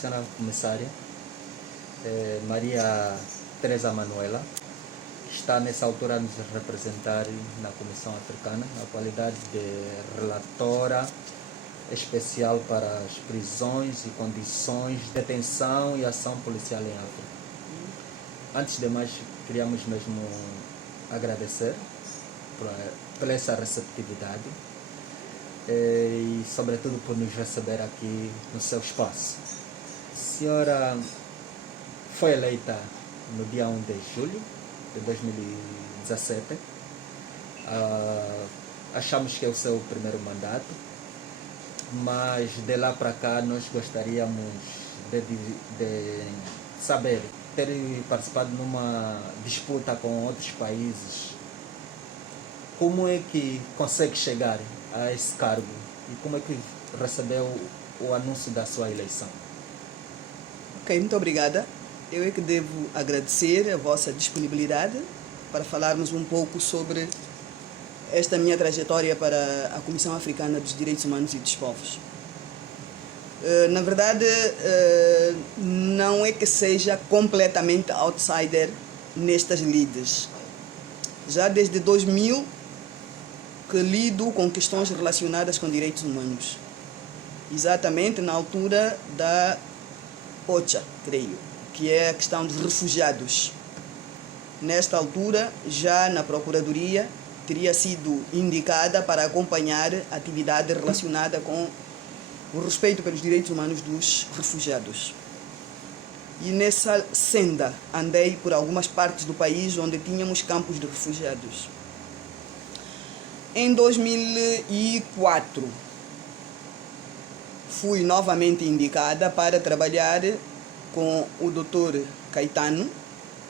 Senhora Comissária Maria Teresa Manuela, que está nessa altura a nos representar na Comissão Africana, na qualidade de relatora especial para as prisões e condições de detenção e ação policial em África. Antes de mais, queríamos mesmo agradecer por essa receptividade e, sobretudo, por nos receber aqui no seu espaço. A senhora foi eleita no dia 1 de julho de 2017. Achamos que é o seu primeiro mandato, mas de lá para cá nós gostaríamos de saber, ter participado numa disputa com outros países, como é que consegue chegar a esse cargo e como é que recebeu o anúncio da sua eleição? Ok, muito obrigada. Eu é que devo agradecer a vossa disponibilidade para falarmos um pouco sobre esta minha trajetória para a Comissão Africana dos Direitos Humanos e dos Povos. Na verdade, não é que seja completamente outsider nestas lides. Já desde 2000 que lido com questões relacionadas com direitos humanos. Exatamente na altura da OCHA, creio, que é a questão dos refugiados. Nesta altura, já na Procuradoria, teria sido indicada para acompanhar a atividade relacionada com o respeito pelos direitos humanos dos refugiados. E nessa senda andei por algumas partes do país onde tínhamos campos de refugiados. Em 2004, fui novamente indicada para trabalhar com o Dr. Caetano,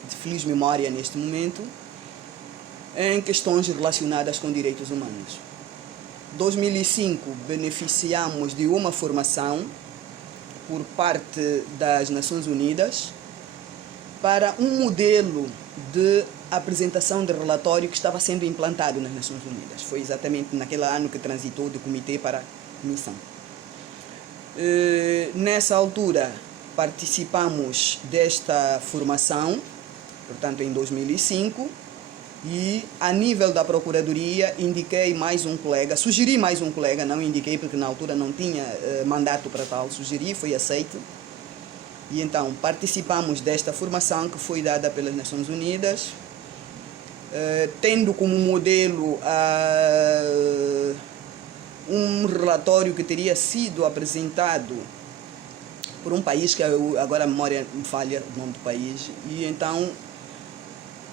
de feliz memória neste momento, em questões relacionadas com direitos humanos. Em 2005, beneficiamos de uma formação por parte das Nações Unidas para um modelo de apresentação de relatório que estava sendo implantado nas Nações Unidas. Foi exatamente naquele ano que transitou do comitê para a missão. Nessa altura, participamos desta formação, portanto, em 2005, e a nível da Procuradoria indiquei mais um colega, sugeri mais um colega, não indiquei porque na altura não tinha mandato para tal, sugeri, foi aceito. E então participamos desta formação que foi dada pelas Nações Unidas, tendo como modelo um relatório que teria sido apresentado por um país que agora a memória me falha o nome do país, e então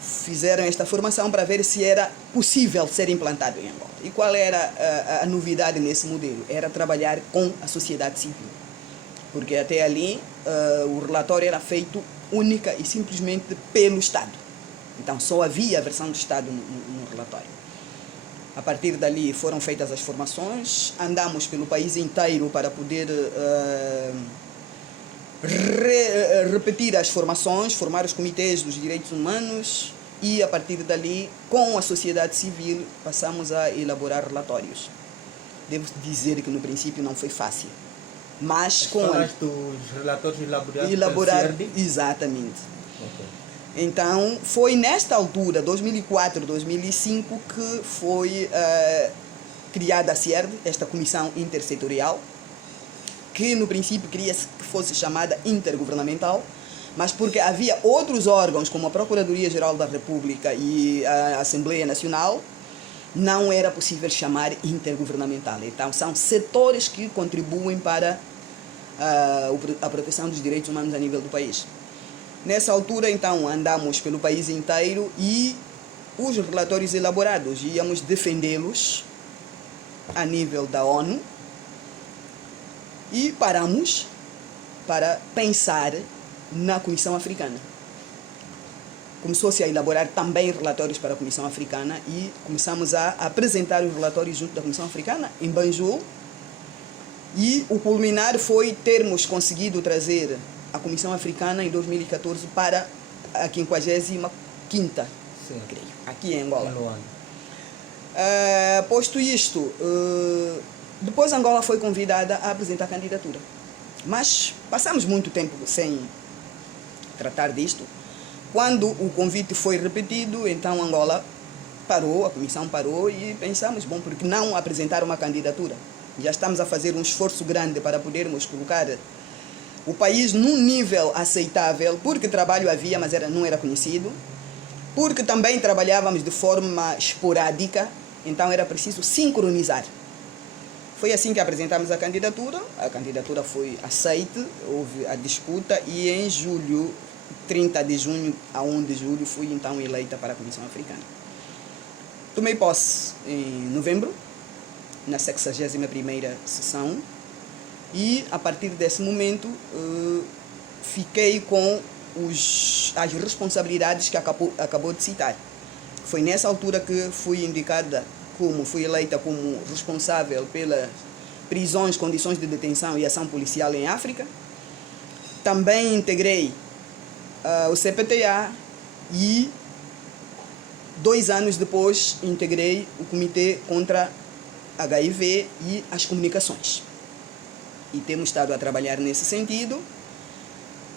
fizeram esta formação para ver se era possível ser implantado em Angola. E qual era a novidade nesse modelo? Era trabalhar com a sociedade civil, porque até ali o relatório era feito única e simplesmente pelo Estado. Então só havia a versão do Estado no relatório. A partir dali foram feitas as formações, andamos pelo país inteiro para poder repetir as formações, formar os comitês dos direitos humanos e, a partir dali, com a sociedade civil, passamos a elaborar relatórios. Devo dizer que no princípio não foi fácil, mas com dos relatórios elaborados pelo CIRD? Exatamente. Okay. Então, foi nesta altura, 2004, 2005, que foi criada a CIRD, esta comissão intersetorial, que no princípio queria-se que fosse chamada intergovernamental, mas porque havia outros órgãos, como a Procuradoria-Geral da República e a Assembleia Nacional, não era possível chamar intergovernamental. Então, são setores que contribuem para a proteção dos direitos humanos a nível do país. Nessa altura, então, andamos pelo país inteiro e os relatórios elaborados íamos defendê-los a nível da ONU e paramos para pensar na Comissão Africana. Começou-se a elaborar também relatórios para a Comissão Africana e começamos a apresentar os relatórios junto da Comissão Africana em Banjul, e o culminar foi termos conseguido trazer a Comissão Africana em 2014 para a 55ª, creio, aqui em Angola. Posto isto, depois Angola foi convidada a apresentar candidatura. Mas passamos muito tempo sem tratar disto. Quando o convite foi repetido, então Angola parou, a comissão parou e pensamos, bom, por que não apresentar uma candidatura? Já estamos a fazer um esforço grande para podermos colocar o país num nível aceitável, porque trabalho havia, mas não era conhecido, porque também trabalhávamos de forma esporádica, então era preciso sincronizar. Foi assim que apresentamos a candidatura foi aceite, houve a disputa e em julho, 30 de junho a 1 de julho, fui então eleita para a Comissão Africana. Tomei posse em novembro, na 61ª sessão, e a partir desse momento fiquei com as responsabilidades que acabou de citar. Foi nessa altura que fui eleita como responsável pelas prisões, condições de detenção e ação policial em África. Também integrei o CPTA e 2 anos depois integrei o Comitê contra HIV e as comunicações. E temos estado a trabalhar nesse sentido.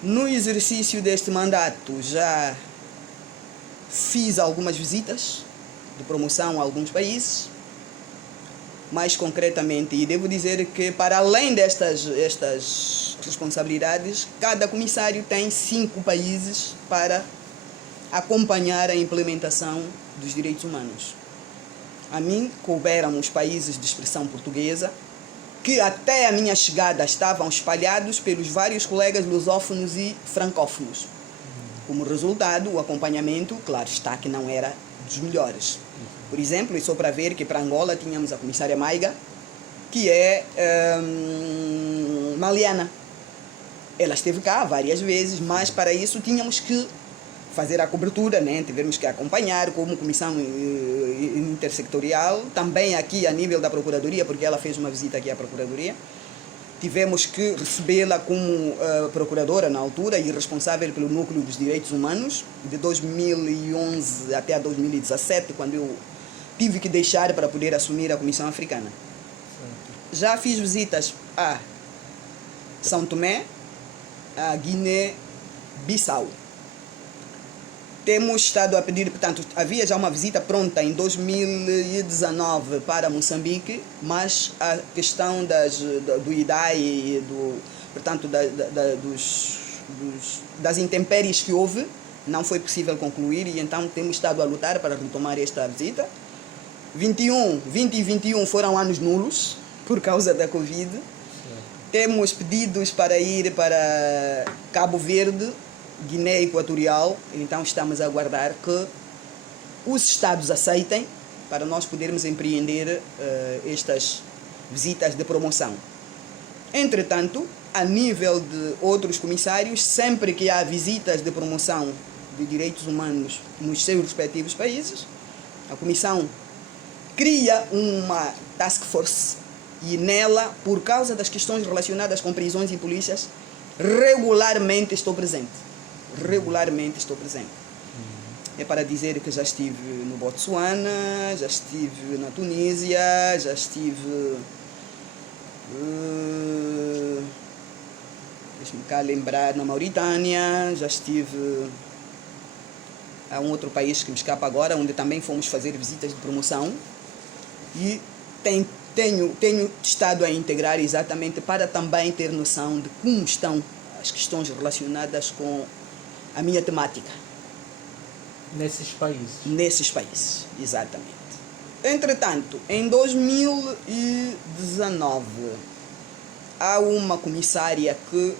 No exercício deste mandato já fiz algumas visitas de promoção a alguns países, mais concretamente, e devo dizer que para além destas responsabilidades, cada comissário tem 5 países para acompanhar a implementação dos direitos humanos. A mim couberam os países de expressão portuguesa, que até a minha chegada estavam espalhados pelos vários colegas lusófonos e francófonos. Como resultado, o acompanhamento, claro está que não era dos melhores. Por exemplo, e só para ver que para Angola tínhamos a comissária Maiga, que é maliana. Ela esteve cá várias vezes, mas para isso tínhamos que fazer a cobertura, né? Tivemos que acompanhar como comissão intersectorial, também aqui a nível da Procuradoria, porque ela fez uma visita aqui à Procuradoria. Tivemos que recebê-la como procuradora na altura e responsável pelo Núcleo dos Direitos Humanos, de 2011 até 2017, quando eu tive que deixar para poder assumir a Comissão Africana. Já fiz visitas a São Tomé, a Guiné-Bissau. Temos estado a pedir, portanto, havia já uma visita pronta em 2019 para Moçambique, mas a questão do IDAI e das intempéries que houve, não foi possível concluir e então temos estado a lutar para retomar esta visita. 20 e 21 foram anos nulos por causa da Covid. Temos pedidos para ir para Cabo Verde, Guiné Equatorial, então estamos a aguardar que os Estados aceitem para nós podermos empreender estas visitas de promoção. Entretanto, a nível de outros comissários, sempre que há visitas de promoção de direitos humanos nos seus respectivos países, a Comissão cria uma task force e nela, por causa das questões relacionadas com prisões e polícias, regularmente estou presente. É para dizer que já estive no Botsuana, já estive na Tunísia, já estive... deixa-me cá lembrar, na Mauritânia, já estive... Há um outro país que me escapa agora, onde também fomos fazer visitas de promoção. E tenho estado a integrar exatamente para também ter noção de como estão as questões relacionadas com a minha temática. Nesses países? Nesses países, exatamente. Entretanto, em 2019, há uma comissária que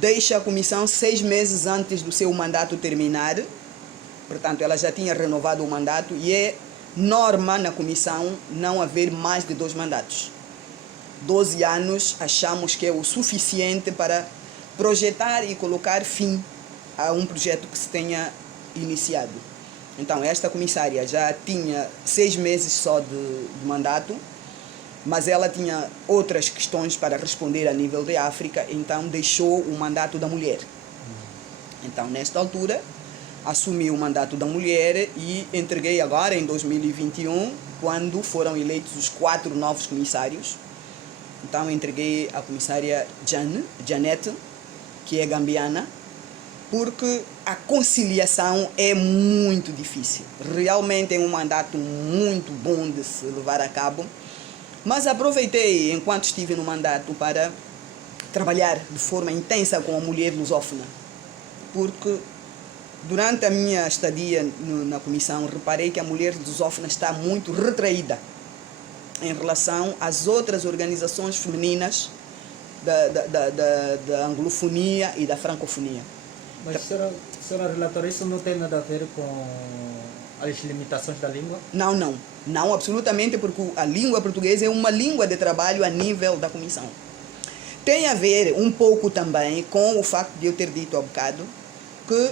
deixa a comissão 6 meses antes do seu mandato terminar. Portanto, ela já tinha renovado o mandato e é norma na comissão não haver mais de 2 mandatos. 12 anos achamos que é o suficiente para projetar e colocar fim a um projeto que se tenha iniciado. Então, esta comissária já tinha 6 meses só de mandato, mas ela tinha outras questões para responder a nível de África, então deixou o mandato da mulher. Então, nesta altura, assumi o mandato da mulher e entreguei agora, em 2021, quando foram eleitos os 4 novos comissários, Então entreguei à comissária Janete, que é gambiana, porque a conciliação é muito difícil. Realmente é um mandato muito bom de se levar a cabo, mas aproveitei enquanto estive no mandato para trabalhar de forma intensa com a mulher lusófona, porque durante a minha estadia na comissão reparei que a mulher lusófona está muito retraída em relação às outras organizações femininas da anglofonia e da francofonia. Mas, senhora relatora, isso não tem nada a ver com as limitações da língua? Não, absolutamente, porque a língua portuguesa é uma língua de trabalho a nível da comissão. Tem a ver um pouco também com o facto de eu ter dito há bocado que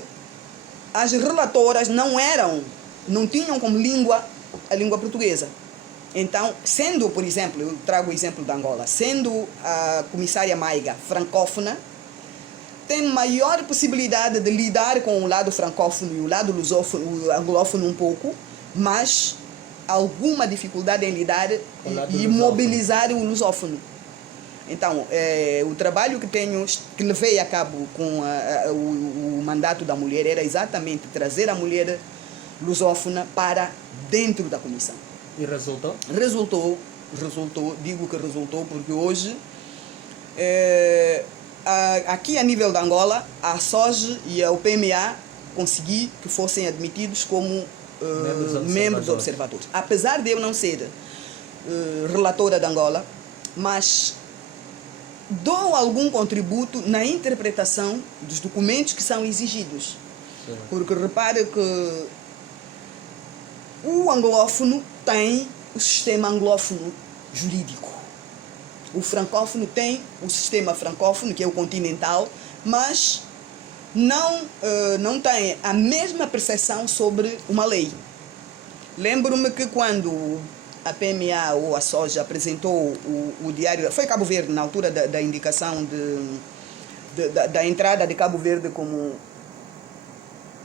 as relatoras não tinham como língua a língua portuguesa. Então, sendo, por exemplo, eu trago o exemplo da Angola, sendo a comissária Maiga francófona, tem maior possibilidade de lidar com o lado francófono e o lado lusófono, o anglófono um pouco, mas alguma dificuldade em lidar e mobilizar o lusófono. Então, o trabalho que levei a cabo com o mandato da mulher era exatamente trazer a mulher lusófona para dentro da comissão. E resultou? Resultou, digo que resultou porque hoje, aqui a nível da Angola, a SOGE e a PMA consegui que fossem admitidos como membros observadores. Apesar de eu não ser relatora da Angola, mas dou algum contributo na interpretação dos documentos que são exigidos. Sim. Porque repare que o anglófono tem o sistema anglófono jurídico. O francófono tem o sistema francófono, que é o continental, mas não tem a mesma percepção sobre uma lei. Lembro-me que quando a PMA ou a SOGE apresentou o diário, foi Cabo Verde, na altura da indicação da entrada de Cabo Verde como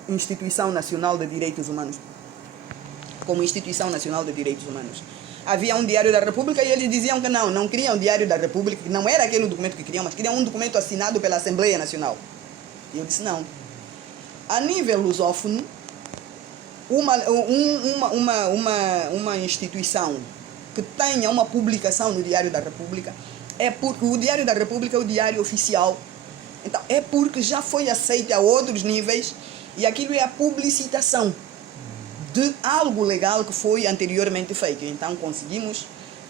Instituição Nacional de Direitos Humanos, havia um Diário da República e eles diziam que não queriam o Diário da República, que não era aquele documento que queriam, mas queriam um documento assinado pela Assembleia Nacional. E eu disse não. A nível lusófono, uma instituição que tenha uma publicação no Diário da República, é porque o Diário da República é o diário oficial. Então, é porque já foi aceito a outros níveis e aquilo é a publicitação de algo legal que foi anteriormente feito. Então, conseguimos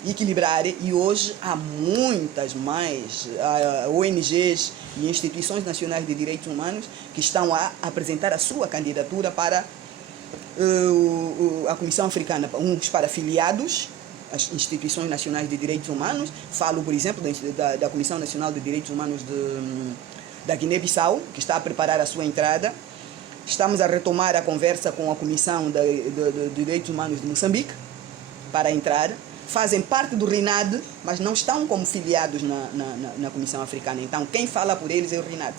equilibrar e hoje há muitas mais ONGs e instituições nacionais de direitos humanos que estão a apresentar a sua candidatura para a Comissão Africana, uns para afiliados às instituições nacionais de direitos humanos. Falo, por exemplo, da Comissão Nacional de Direitos Humanos da Guiné-Bissau, que está a preparar a sua entrada. Estamos a retomar a conversa com a Comissão de Direitos Humanos de Moçambique para entrar. Fazem parte do RINAD, mas não estão como filiados na Comissão Africana. Então, quem fala por eles é o RINAD.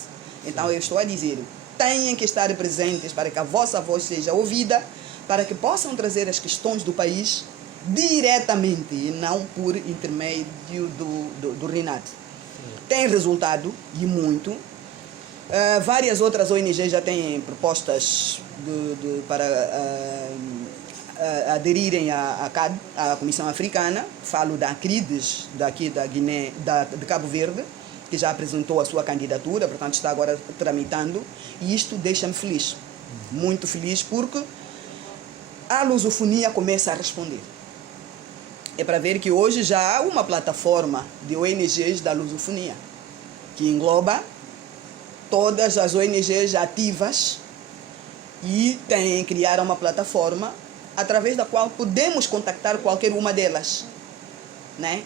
Então, eu estou a dizer, têm que estar presentes para que a vossa voz seja ouvida, para que possam trazer as questões do país diretamente e não por intermédio do RINAD. Tem resultado, e muito. Várias outras ONGs já têm propostas para aderirem à CAD, à Comissão Africana. Falo da ACRIDES, daqui da Guiné, de Cabo Verde, que já apresentou a sua candidatura, portanto está agora tramitando, e isto deixa-me feliz, muito feliz, porque a lusofonia começa a responder. É para ver que hoje já há uma plataforma de ONGs da lusofonia, que engloba todas as ONGs ativas e criaram uma plataforma através da qual podemos contactar qualquer uma delas, né?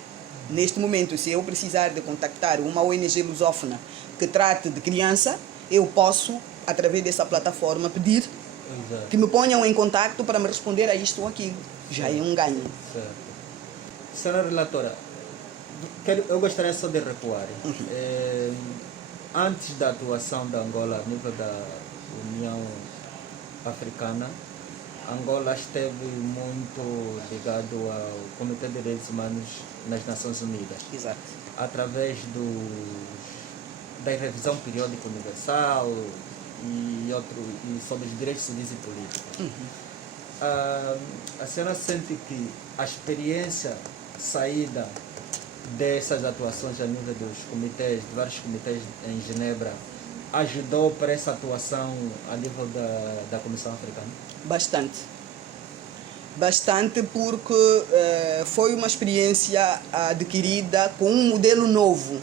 Neste momento, se eu precisar de contactar uma ONG lusófona que trate de criança, eu posso, através dessa plataforma, pedir que me ponham em contacto para me responder a isto ou aquilo. Já é um ganho. Certo. Senhora relatora, eu gostaria só de recuar. Antes da atuação da Angola a nível da União Africana, Angola esteve muito ligado ao Comitê de Direitos Humanos nas Nações Unidas, Exato. através da revisão periódica universal e sobre os direitos civis e políticos. A senhora sente que a experiência saída dessas atuações a nível dos comitês, de vários comitês em Genebra, ajudou para essa atuação a nível da Comissão Africana? Bastante. Bastante, porque foi uma experiência adquirida com um modelo novo,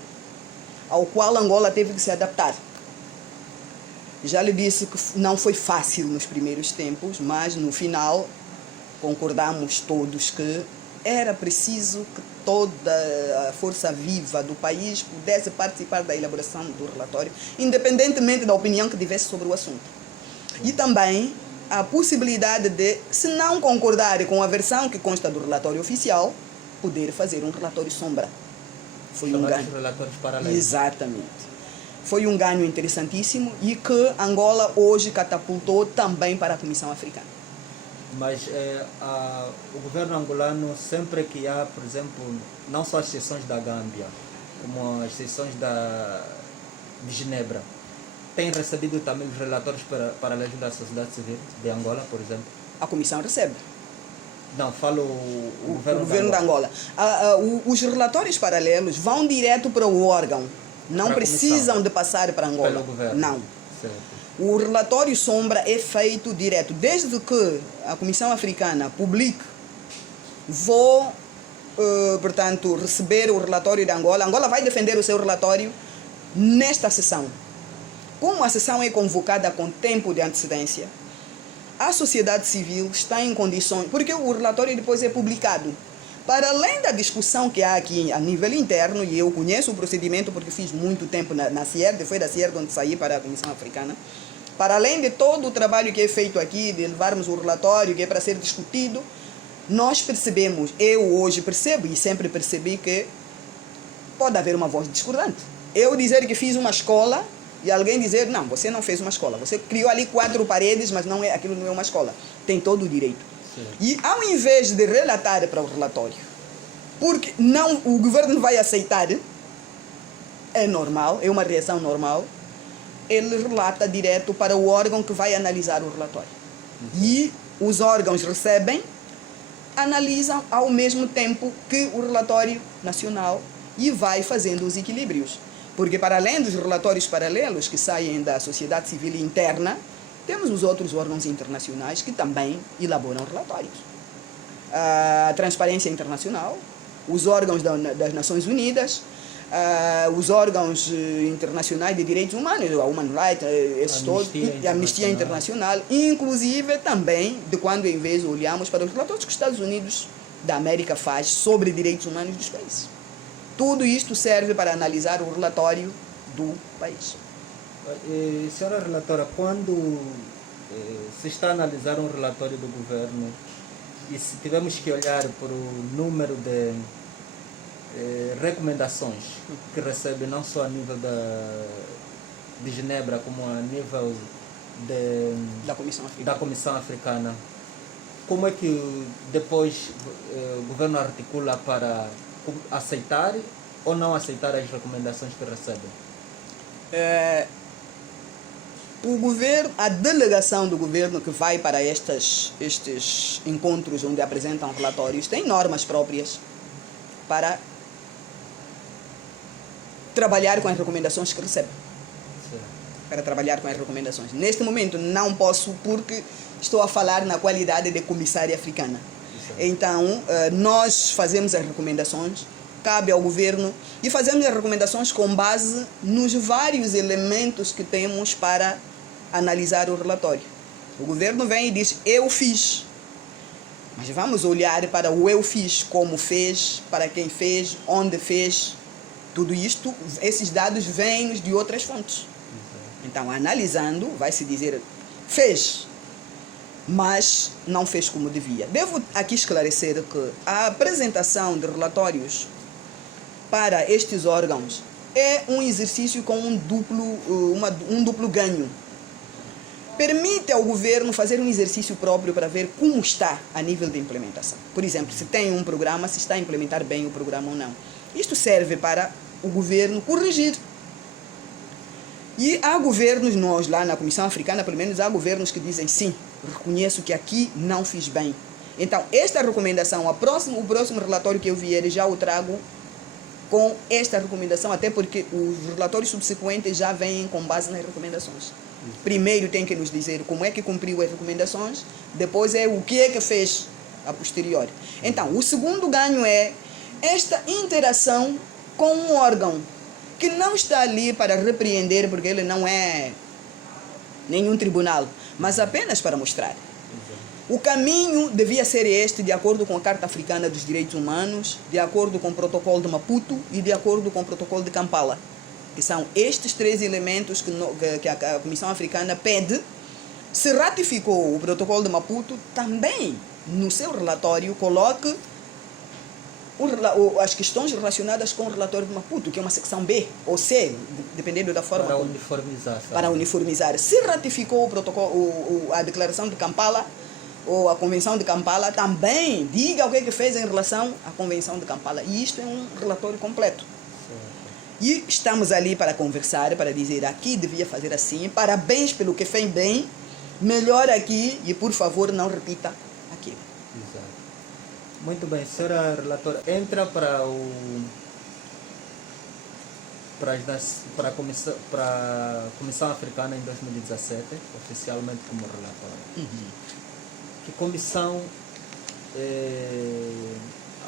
ao qual Angola teve que se adaptar. Já lhe disse que não foi fácil nos primeiros tempos, mas no final concordamos todos que era preciso que toda a força viva do país pudesse participar da elaboração do relatório, independentemente da opinião que tivesse sobre o assunto. E também a possibilidade de, se não concordar com a versão que consta do relatório oficial, poder fazer um relatório sombra. Foi um ganho. Relatórios paralelos. Exatamente. Foi um ganho interessantíssimo e que Angola hoje catapultou também para a Comissão Africana. Mas o governo angolano, sempre que há, por exemplo, não só as sessões da Gâmbia, como as sessões de Genebra, tem recebido também os relatórios paralelos da sociedade civil de Angola, por exemplo? A Comissão recebe. Não, falo o governo da Angola. Os relatórios paralelos vão direto para o órgão. Não precisam de passar para Angola. Pelo governo. Não. Certo. O relatório sombra é feito direto. Desde que a Comissão Africana publique, portanto, receber o relatório de Angola. Angola vai defender o seu relatório nesta sessão. Como a sessão é convocada com tempo de antecedência, a sociedade civil está em condições, porque o relatório depois é publicado. Para além da discussão que há aqui a nível interno, e eu conheço o procedimento porque fiz muito tempo na CIERD, foi da CIERD onde saí para a Comissão Africana, para além de todo o trabalho que é feito aqui, de levarmos o relatório que é para ser discutido, nós percebemos, eu hoje percebo e sempre percebi que pode haver uma voz discordante. Eu dizer que fiz uma escola e alguém dizer, não, você não fez uma escola, você criou ali 4 paredes, mas aquilo não é uma escola. Tem todo o direito. Sim. E ao invés de relatar para o relatório, porque não, o governo não vai aceitar, é normal, é uma reação normal, ele relata direto para o órgão que vai analisar o relatório. E os órgãos recebem, analisam ao mesmo tempo que o relatório nacional e vai fazendo os equilíbrios. Porque para além dos relatórios paralelos que saem da sociedade civil interna, temos os outros órgãos internacionais que também elaboram relatórios. A Transparência Internacional, os órgãos das Nações Unidas, os órgãos internacionais de direitos humanos, a Human Rights, esses todos, a Anistia Internacional, inclusive também, de quando em vez olhamos para os relatórios que os Estados Unidos da América faz sobre direitos humanos dos países. Tudo isto serve para analisar o relatório do país. Senhora relatora, quando se está a analisar um relatório do governo e se tivermos que olhar para o número de recomendações que recebe não só a nível de Genebra, como a nível da Comissão Africana, como é que depois o governo articula para aceitar ou não aceitar as recomendações que recebe? O governo, a delegação do governo que vai para estes encontros onde apresentam relatórios tem normas próprias para trabalhar com as recomendações que recebe. Sim. Para trabalhar com as recomendações. Neste momento não posso porque estou a falar na qualidade de comissária africana. Sim. Então, nós fazemos as recomendações, cabe ao governo, e fazemos as recomendações com base nos vários elementos que temos para analisar o relatório. O governo vem e diz, eu fiz. Mas vamos olhar para o eu fiz, como fez, para quem fez, onde fez. Tudo isto, esses dados vêm de outras fontes. Então, analisando, vai-se dizer, fez, mas não fez como devia. Devo aqui esclarecer que a apresentação de relatórios para estes órgãos é um exercício com um duplo ganho. permite ao governo fazer um exercício próprio para ver como está a nível de implementação. Por exemplo, se tem um programa, se está a implementar bem o programa ou não. Isto serve para o governo corrigir. E há governos, nós lá na Comissão Africana, pelo menos, há governos que dizem sim, reconheço que aqui não fiz bem. Então, esta recomendação, o próximo relatório que eu vier, já o trago com esta recomendação, até porque os relatórios subsequentes já vêm com base nas recomendações. Primeiro tem que nos dizer como é que cumpriu as recomendações, depois é o que é que fez a posteriori. Então, o segundo ganho é esta interação com um órgão que não está ali para repreender, porque ele não é nenhum tribunal, mas apenas para mostrar. O caminho devia ser este, de acordo com a Carta Africana dos Direitos Humanos, de acordo com o Protocolo de Maputo e de acordo com o Protocolo de Kampala, que são estes 3 elementos que a Comissão Africana pede. Se ratificou o Protocolo de Maputo, também no seu relatório coloque as questões relacionadas com o relatório de Maputo, que é uma secção B ou C, dependendo da forma. Para uniformizar. Sabe? Para uniformizar. Se ratificou o protocolo, a declaração de Kampala, ou a Convenção de Kampala, também diga o que fez em relação à Convenção de Kampala. E isto é um relatório completo. E estamos ali para conversar, para dizer aqui devia fazer assim, parabéns pelo que fez bem, melhor aqui e por favor não repita aquilo. Exato. Muito bem, senhora relatora, entra para a Comissão Africana em 2017, oficialmente como relatora. Que Comissão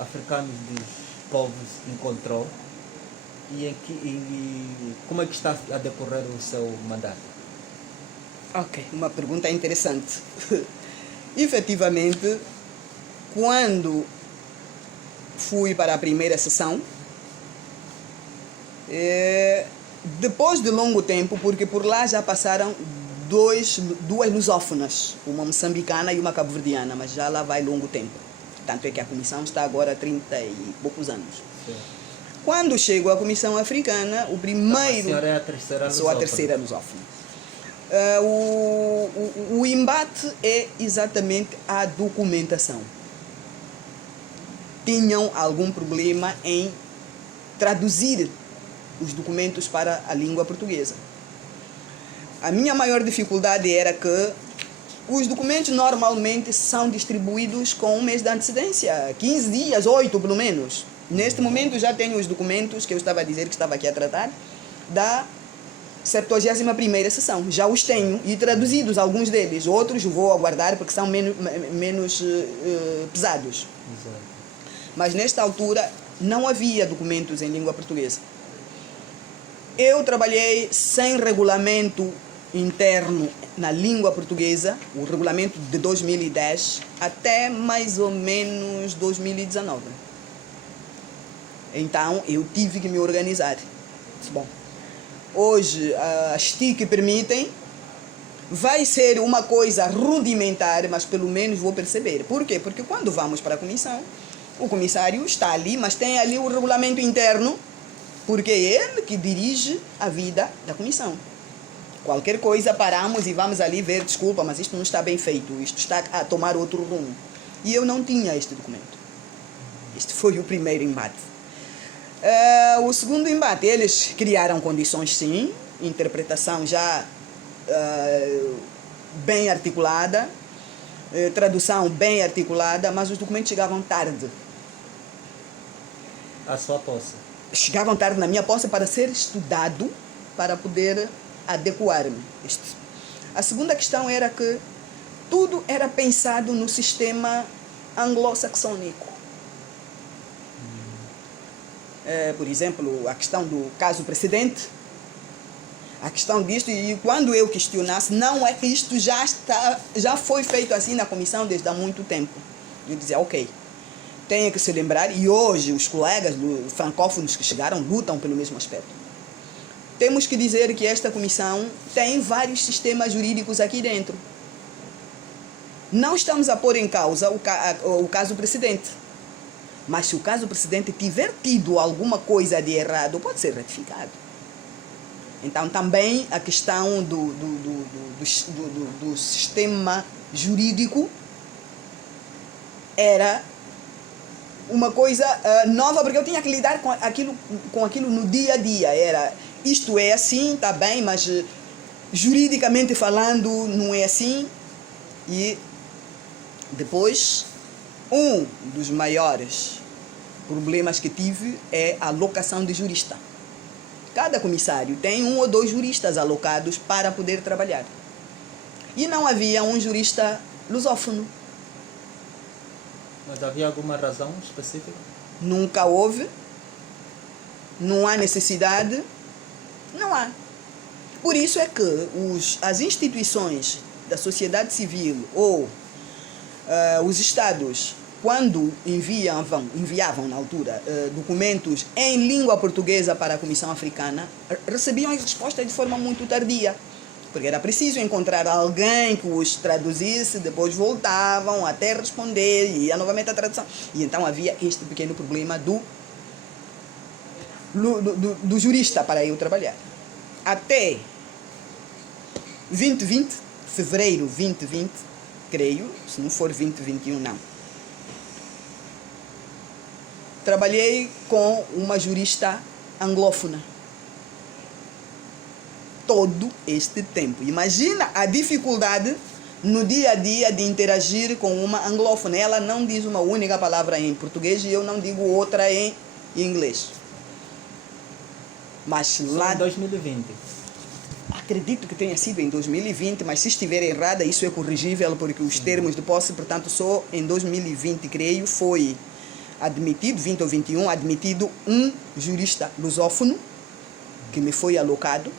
Africanos dos Povos encontrou e como é que está a decorrer o seu mandato? Ok, uma pergunta interessante. Efetivamente, quando fui para a primeira sessão, depois de longo tempo, porque por lá já passaram duas lusófonas, uma moçambicana e uma cabo-verdiana, mas já lá vai longo tempo. Tanto é que a comissão está agora há 30 e poucos anos. Sim. Quando chego à Comissão Africana, o primeiro... A senhora é a terceira lusófona. Sou a terceira lusófona. O embate é exatamente a documentação. Tinham algum problema em traduzir os documentos para a língua portuguesa. A minha maior dificuldade era que os documentos normalmente são distribuídos com um mês de antecedência, 15 dias, 8 pelo menos. Neste momento já tenho os documentos que eu estava a dizer que estava aqui a tratar da 71ª sessão. Já os tenho e traduzidos alguns deles. Outros vou aguardar porque são menos pesados. Exato. Mas nesta altura não havia documentos em língua portuguesa. Eu trabalhei sem regulamento interno na língua portuguesa, o regulamento de 2010, até mais ou menos 2019. Então, eu tive que me organizar. Bom, hoje as TIC permitem, vai ser uma coisa rudimentar, mas pelo menos vou perceber. Por quê? Porque quando vamos para a comissão, o comissário está ali, mas tem ali o regulamento interno, porque é ele que dirige a vida da comissão. Qualquer coisa paramos e vamos ali ver, desculpa, mas isto não está bem feito, isto está a tomar outro rumo. E eu não tinha este documento. Este foi o primeiro embate. O segundo embate, eles criaram condições sim, interpretação já bem articulada, tradução bem articulada, mas os documentos chegavam tarde. A sua posse? Chegavam tarde na minha posse para ser estudado, para poder adequar-me. A segunda questão era que tudo era pensado no sistema anglo-saxônico. Por exemplo, a questão do caso precedente, a questão disto, e quando eu questionasse, não é que isto já foi feito assim na comissão desde há muito tempo. Eu dizia, ok, tem que se lembrar, e hoje os colegas francófonos que chegaram lutam pelo mesmo aspecto. Temos que dizer que esta comissão tem vários sistemas jurídicos aqui dentro. Não estamos a pôr em causa o caso precedente. Mas se o caso precedente tiver tido alguma coisa de errado, pode ser retificado. Então, também a questão do sistema jurídico era uma coisa nova, porque eu tinha que lidar com aquilo no dia a dia. Era, isto é assim, está bem, mas juridicamente falando não é assim. E depois, um dos maiores problemas que tive é a alocação de jurista. Cada comissário tem 1 ou 2 juristas alocados para poder trabalhar. E não havia um jurista lusófono. Mas havia alguma razão específica? Nunca houve. Não há necessidade. Não há. Por isso é que as instituições da sociedade civil ou os Estados, quando enviavam na altura documentos em língua portuguesa para a Comissão Africana, recebiam as respostas de forma muito tardia. Porque era preciso encontrar alguém que os traduzisse, depois voltavam até responder e ia novamente a tradução. E então havia este pequeno problema do jurista para eu trabalhar. Até 2020, fevereiro 2020, creio, se não for 2021 não. Trabalhei com uma jurista anglófona. Todo este tempo. Imagina a dificuldade no dia a dia de interagir com uma anglófona. Ela não diz uma única palavra em português e eu não digo outra em inglês. Mas lá... em 2020. Acredito que tenha sido em 2020, mas se estiver errada, isso é corrigível, porque os termos de posse, portanto, só em 2020, creio, foi admitido, 20 ou 21, admitido um jurista lusófono, que me foi alocado.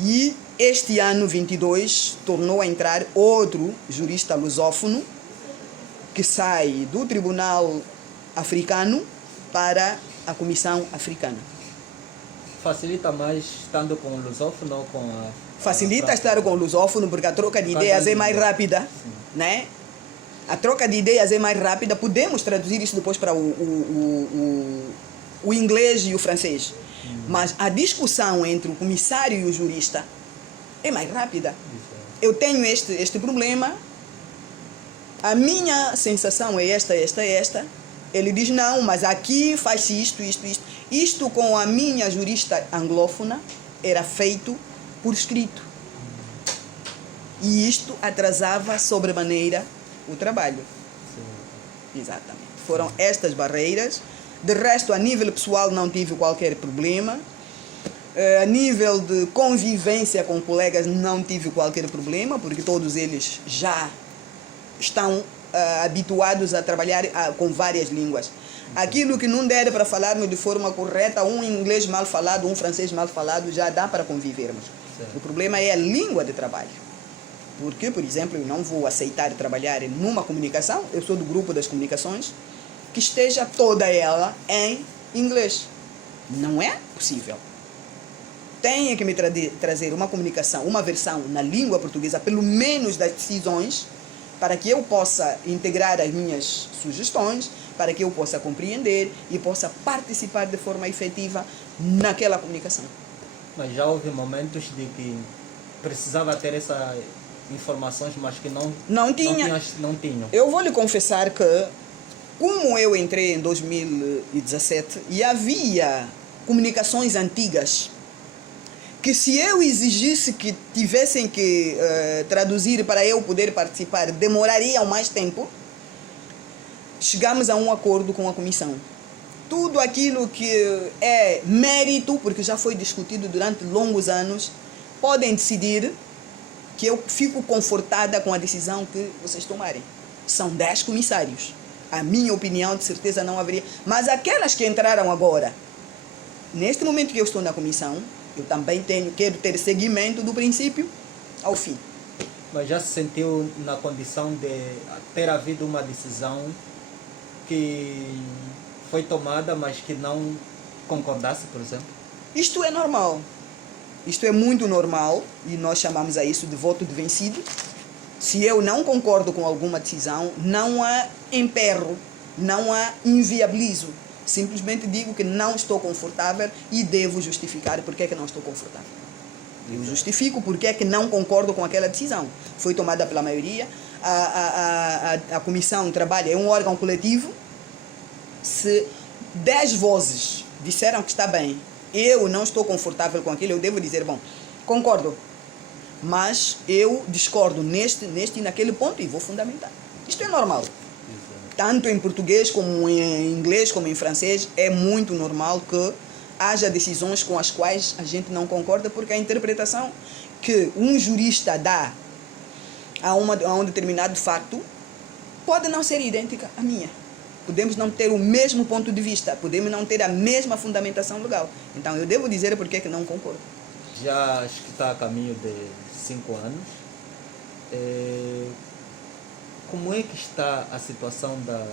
E este ano, 22, tornou a entrar outro jurista lusófono que sai do Tribunal Africano para a Comissão Africana. Facilita mais estando com o lusófono ou com a... Facilita estar com o lusófono porque a troca de ideias é mais rápida, né? A troca de ideias é mais rápida. Podemos traduzir isso depois para o inglês e o francês. Mas a discussão entre o comissário e o jurista é mais rápida. Eu tenho este problema, a minha sensação é esta. Ele diz, não, mas aqui faz-se isto. Isto com a minha jurista anglófona era feito por escrito. E isto atrasava sobremaneira o trabalho. Sim. Exatamente. Foram estas barreiras. De resto, a nível pessoal não tive qualquer problema. A nível de convivência com colegas não tive qualquer problema, porque todos eles já estão habituados a trabalhar com várias línguas. Aquilo que não der para falarmos de forma correta, um inglês mal falado, um francês mal falado, já dá para convivermos. Certo. O problema é a língua de trabalho. Porque, por exemplo, eu não vou aceitar trabalhar numa comunicação, eu sou do grupo das comunicações, que esteja toda ela em inglês. Não é possível. Tem que me trazer uma comunicação, uma versão na língua portuguesa, pelo menos das decisões, para que eu possa integrar as minhas sugestões, para que eu possa compreender e possa participar de forma efetiva naquela comunicação. Mas já houve momentos de que precisava ter essas informações, mas que não tinha. Eu vou lhe confessar que, como eu entrei em 2017 e havia comunicações antigas que, se eu exigisse que tivessem que traduzir para eu poder participar, demorariam mais tempo, chegamos a um acordo com a comissão. Tudo aquilo que é mérito, porque já foi discutido durante longos anos, podem decidir que eu fico confortada com a decisão que vocês tomarem. São 10 comissários. A minha opinião, de certeza, não haveria. Mas aquelas que entraram agora, neste momento que eu estou na comissão, eu também quero ter seguimento do princípio ao fim. Mas já se sentiu na condição de ter havido uma decisão que foi tomada, mas que não concordasse, por exemplo? Isto é normal. Isto é muito normal e nós chamamos a isso de voto de vencido. Se eu não concordo com alguma decisão, não a emperro, não a inviabilizo. Simplesmente digo que não estou confortável e devo justificar porque é que não estou confortável. Eu justifico porque é que não concordo com aquela decisão. Foi tomada pela maioria. A comissão trabalha, é um órgão coletivo. Se 10 vozes disseram que está bem, eu não estou confortável com aquilo, eu devo dizer, bom, concordo, mas eu discordo neste e naquele ponto e vou fundamentar. Isto é normal. Tanto em português como em inglês, como em francês, é muito normal que haja decisões com as quais a gente não concorda, porque a interpretação que um jurista dá a um determinado facto pode não ser idêntica à minha. Podemos não ter o mesmo ponto de vista, podemos não ter a mesma fundamentação legal. Então eu devo dizer porque é que não concordo. Já acho que está a caminho de 5 anos. Como é que está a situação das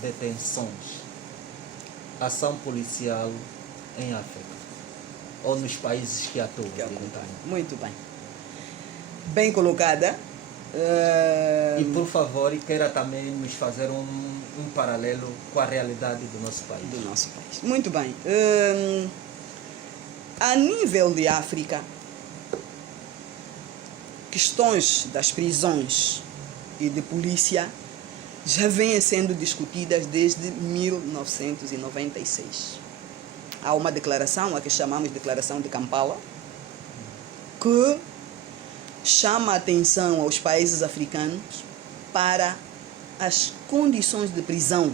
detenções, ação policial em África? Ou nos países que atuam? Muito bem. Bem colocada. E por favor, queira também nos fazer um paralelo com a realidade do nosso país. Muito bem. A nível de África, questões das prisões e de polícia já vêm sendo discutidas desde 1996. Há uma declaração, a que chamamos de Declaração de Kampala, que chama a atenção aos países africanos para as condições de prisão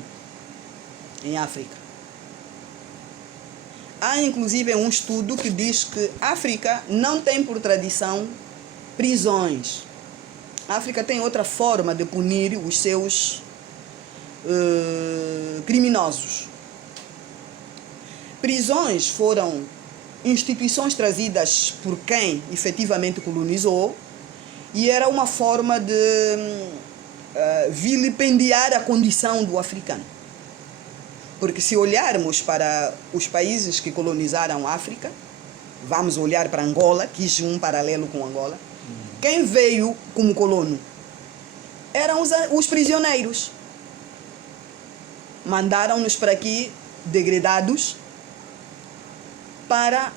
em África. Há inclusive um estudo que diz que a África não tem por tradição prisões. A África tem outra forma de punir os seus criminosos. Prisões foram instituições trazidas por quem efetivamente colonizou e era uma forma de vilipendiar a condição do africano. Porque se olharmos para os países que colonizaram a África, vamos olhar para Angola, quis um paralelo com Angola, quem veio como colono eram os prisioneiros. Mandaram-nos para aqui degradados para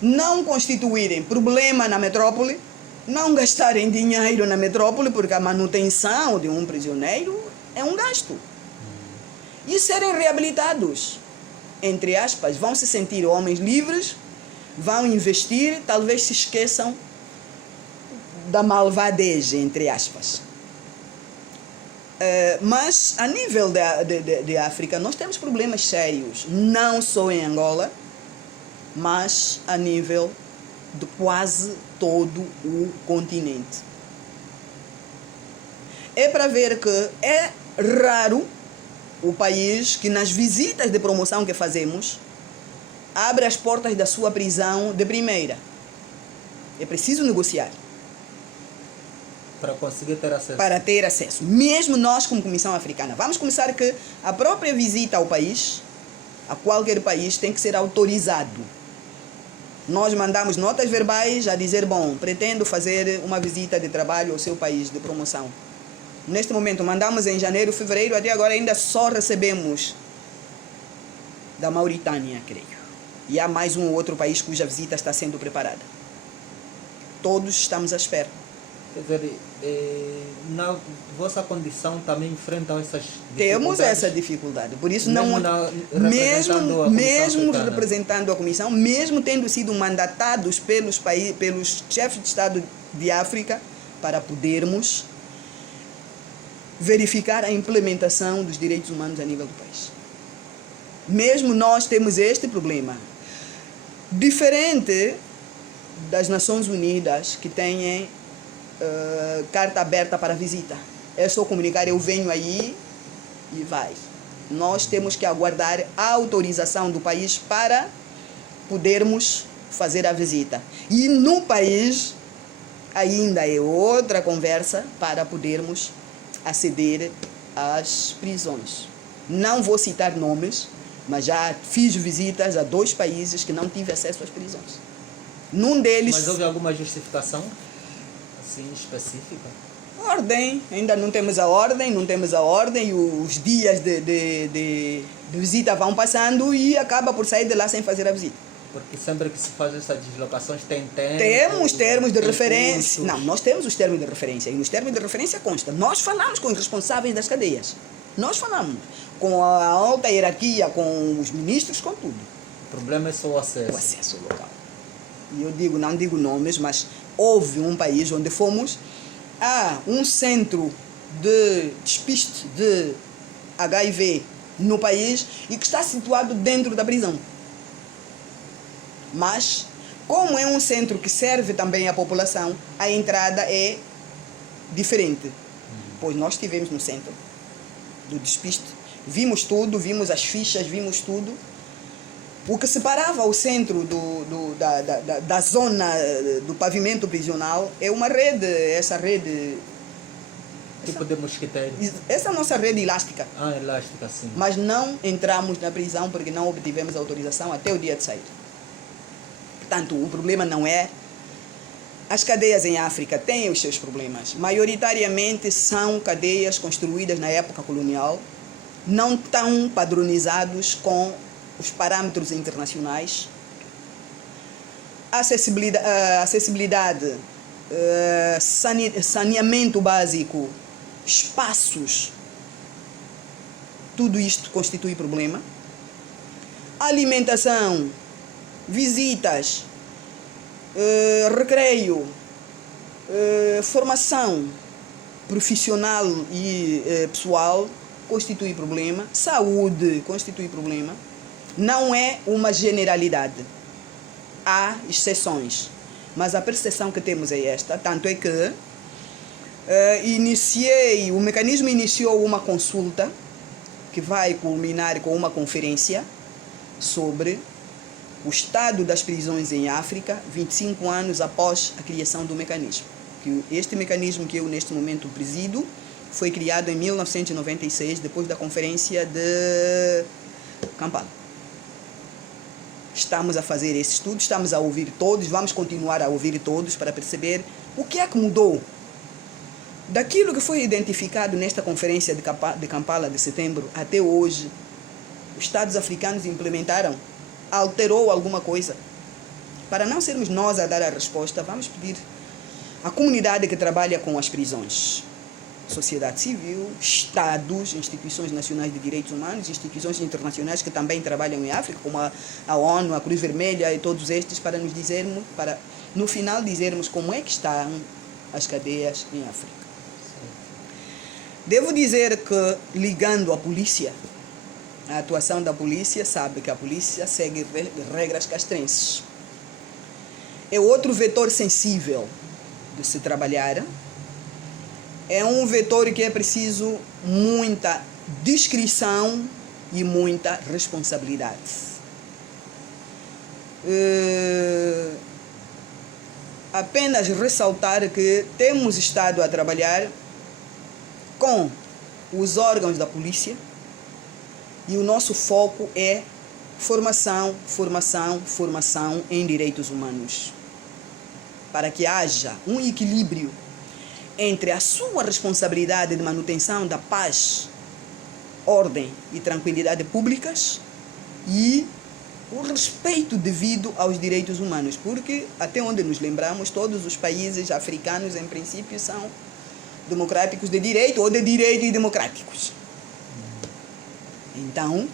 não constituírem problema na metrópole, não gastarem dinheiro na metrópole, porque a manutenção de um prisioneiro é um gasto. E serem reabilitados, entre aspas, vão se sentir homens livres, vão investir, talvez se esqueçam da malvadez, entre aspas. Mas a nível de África nós temos problemas sérios, não só em Angola, mas a nível de quase todo o continente. É para ver que é raro o país que nas visitas de promoção que fazemos abre as portas da sua prisão de primeira. É preciso negociar. Para conseguir ter acesso. Para ter acesso. Mesmo nós como Comissão Africana. Vamos começar que a própria visita ao país, a qualquer país, tem que ser autorizado. Nós mandamos notas verbais a dizer, bom, pretendo fazer uma visita de trabalho ao seu país de promoção. Neste momento, mandamos em janeiro, fevereiro, até agora ainda só recebemos da Mauritânia, creio. E há mais um ou outro país cuja visita está sendo preparada. Todos estamos à espera. Quer dizer, na vossa condição também enfrentam essas dificuldades? Temos essa dificuldade. Por isso, mesmo representando a Comissão, mesmo tendo sido mandatados pelos chefes de Estado de África para podermos verificar a implementação dos direitos humanos a nível do país. Mesmo nós temos este problema. Diferente das Nações Unidas, que têm carta aberta para visita. É só comunicar, eu venho aí e vai. Nós temos que aguardar a autorização do país para podermos fazer a visita. E no país ainda é outra conversa para podermos aceder às prisões. Não vou citar nomes, mas já fiz visitas a 2 países que não tive acesso às prisões. Num deles... Mas houve alguma justificação assim específica? Ordem, ainda não temos a ordem, e os dias de visita vão passando e acaba por sair de lá sem fazer a visita. Porque sempre que se faz essas deslocações tem tempo... Temos termos de tem referência. custos. Não, nós temos os termos de referência. E nos termos de referência consta. Nós falamos com os responsáveis das cadeias. Nós falamos com a alta hierarquia, com os ministros, com tudo. O problema é só o acesso. O acesso local. E eu digo, não digo nomes, mas houve um país onde fomos a um centro de despiste de HIV no país e que está situado dentro da prisão. Mas, como é um centro que serve também à população, a entrada é diferente. Pois nós estivemos no centro do despiste, vimos tudo, vimos as fichas, vimos tudo. O que separava o centro da zona do pavimento prisional é uma rede, essa rede... Tipo de mosquiteiro. Essa é a nossa rede elástica. Ah, elástica, sim. Mas não entramos na prisão porque não obtivemos autorização até o dia de sair. Portanto, o problema não é... As cadeias em África têm os seus problemas. Maioritariamente são cadeias construídas na época colonial, não tão padronizados com os parâmetros internacionais. Acessibilidade, saneamento básico, espaços, tudo isto constitui problema. Alimentação, visitas, recreio, formação profissional e pessoal constitui problema. Saúde constitui problema. Não é uma generalidade. Há exceções. Mas a percepção que temos é esta. Tanto é que o mecanismo iniciou uma consulta que vai culminar com uma conferência sobre o estado das prisões em África, 25 anos após a criação do mecanismo. Este mecanismo que eu neste momento presido foi criado em 1996, depois da conferência de Kampala. Estamos a fazer esse estudo, estamos a ouvir todos, vamos continuar a ouvir todos para perceber o que é que mudou. Daquilo que foi identificado nesta conferência de Kampala de setembro até hoje, os Estados africanos implementaram, alterou alguma coisa. Para não sermos nós a dar a resposta, vamos pedir à comunidade que trabalha com as prisões, sociedade civil, Estados, instituições nacionais de direitos humanos, instituições internacionais que também trabalham em África, como a ONU, a Cruz Vermelha e todos estes, para nos dizermos, para no final dizermos como é que estão as cadeias em África. Devo dizer que, ligando a polícia, a atuação da polícia, sabe que a polícia segue regras castrenses. É outro vetor sensível de se trabalhar. É um vetor que é preciso muita discrição e muita responsabilidade. Apenas ressaltar que temos estado a trabalhar com os órgãos da polícia e o nosso foco é formação, formação, formação em direitos humanos, para que haja um equilíbrio entre a sua responsabilidade de manutenção da paz, ordem e tranquilidade públicas e o respeito devido aos direitos humanos, porque, até onde nos lembramos, todos os países africanos, em princípio, são democráticos de direito ou de direito e democráticos. Então,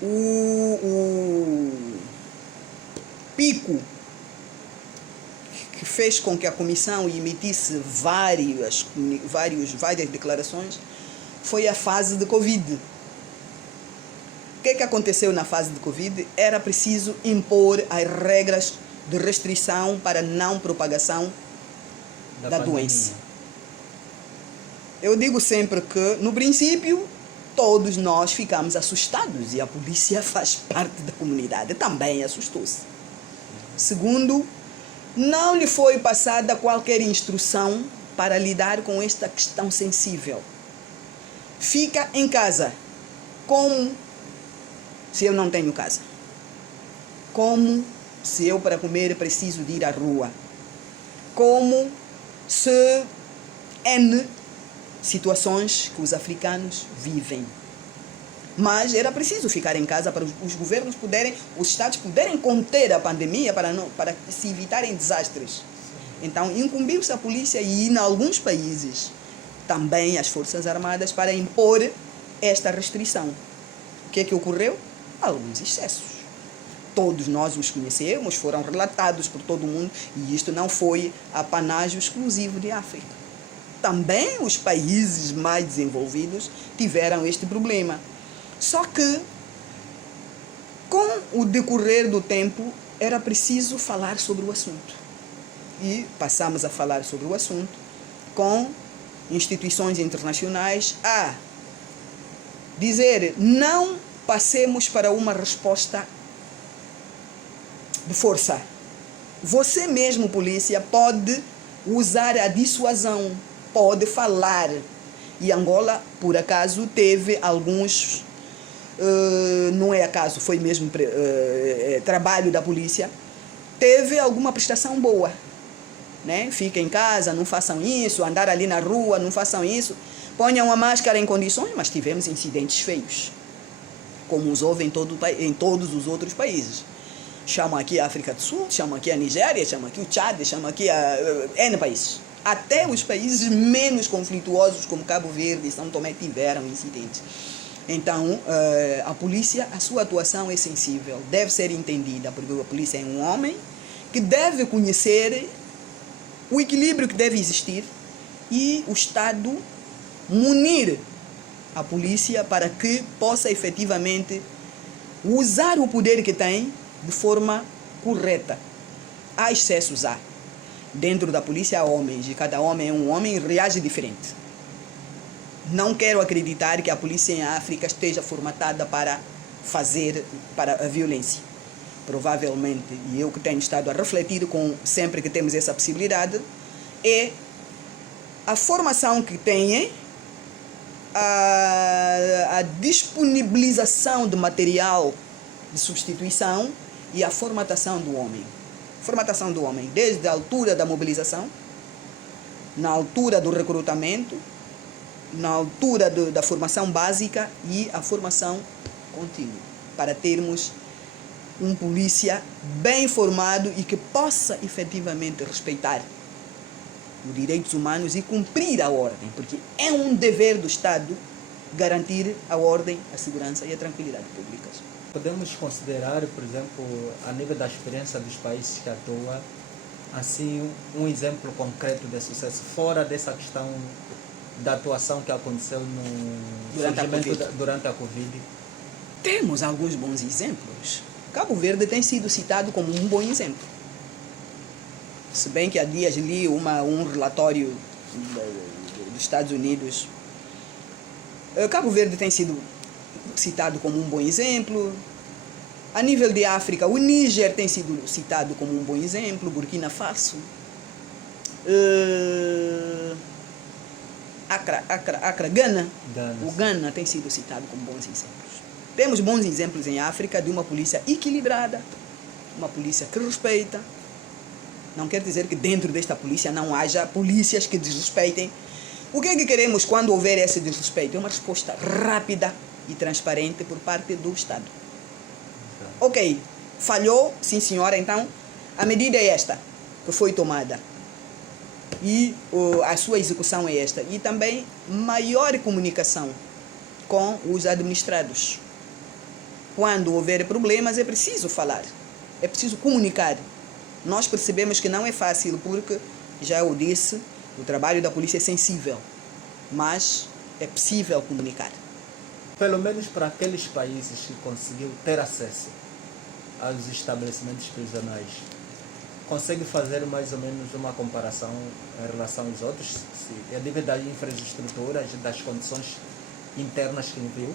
o pico que fez com que a comissão emitisse várias declarações foi a fase de Covid. O que aconteceu na fase de Covid? Era preciso impor as regras de restrição para não propagação da doença. Eu digo sempre que, no princípio, todos nós ficamos assustados e a polícia faz parte da comunidade, também assustou-se. Segundo, não lhe foi passada qualquer instrução para lidar com esta questão sensível. Fica em casa. Como se eu não tenho casa? Como se eu para comer preciso de ir à rua? Como se N situações que os africanos vivem. Mas era preciso ficar em casa para os governos poderem, os estados poderem conter a pandemia para se evitarem desastres. Então, incumbiu-se a polícia e, em alguns países, também as Forças Armadas para impor esta restrição. O que é que ocorreu? Alguns excessos. Todos nós os conhecemos, foram relatados por todo mundo, e isto não foi apanágio exclusivo de África. Também os países mais desenvolvidos tiveram este problema. Só que, com o decorrer do tempo, era preciso falar sobre o assunto. E passamos a falar sobre o assunto com instituições internacionais a dizer: não passemos para uma resposta de força. Você mesmo, polícia, pode usar a dissuasão, pode falar. E Angola, por acaso, teve alguns... não é acaso, foi mesmo trabalho da polícia, teve alguma prestação boa, né? Fiquem em casa, não façam isso, andar ali na rua, não façam isso, ponham a máscara em condições, mas tivemos incidentes feios, como os houve em todos os outros países. Chamam aqui a África do Sul, chamam aqui a Nigéria, chamam aqui o Tchad, chamam aqui a N países. Até os países menos conflituosos, como Cabo Verde e São Tomé, tiveram incidentes. Então, a polícia, a sua atuação é sensível, deve ser entendida, porque a polícia é um homem que deve conhecer o equilíbrio que deve existir e o Estado munir a polícia para que possa efetivamente usar o poder que tem de forma correta. Há excessos, há. Dentro da polícia há homens, e cada homem é um homem e reage diferente. Não quero acreditar que a polícia em África esteja formatada para a violência. Provavelmente, e eu que tenho estado a refletir sempre que temos essa possibilidade, é a formação que têm, a disponibilização de material de substituição e a formatação do homem. Formatação do homem, desde a altura da mobilização, na altura do recrutamento, na altura da formação básica e a formação contínua, para termos um polícia bem formado e que possa efetivamente respeitar os direitos humanos e cumprir a ordem, porque é um dever do Estado garantir a ordem, a segurança e a tranquilidade públicas. Podemos considerar, por exemplo, a nível da experiência dos países que atuam, assim, um exemplo concreto de sucesso, fora dessa questão da atuação que aconteceu durante a Covid? Temos alguns bons exemplos. Cabo Verde tem sido citado como um bom exemplo. Se bem que há dias li um relatório dos Estados Unidos. Cabo Verde tem sido citado como um bom exemplo. A nível de África, o Níger tem sido citado como um bom exemplo, Burkina Faso. Accra, Gana. O Ghana tem sido citado como bons exemplos. Temos bons exemplos em África de uma polícia equilibrada, uma polícia que respeita. Não quer dizer que dentro desta polícia não haja polícias que desrespeitem. O que é que queremos quando houver esse desrespeito? É uma resposta rápida e transparente por parte do Estado. Ok, falhou, sim senhora, então a medida é esta que foi tomada. E a sua execução é esta. E também maior comunicação com os administrados. Quando houver problemas é preciso falar, é preciso comunicar. Nós percebemos que não é fácil porque, já eu disse, o trabalho da polícia é sensível, mas é possível comunicar. Pelo menos para aqueles países que conseguiram ter acesso aos estabelecimentos prisionais, consegue fazer mais ou menos uma comparação em relação aos outros, a nível das infraestruturas, das condições internas que viu?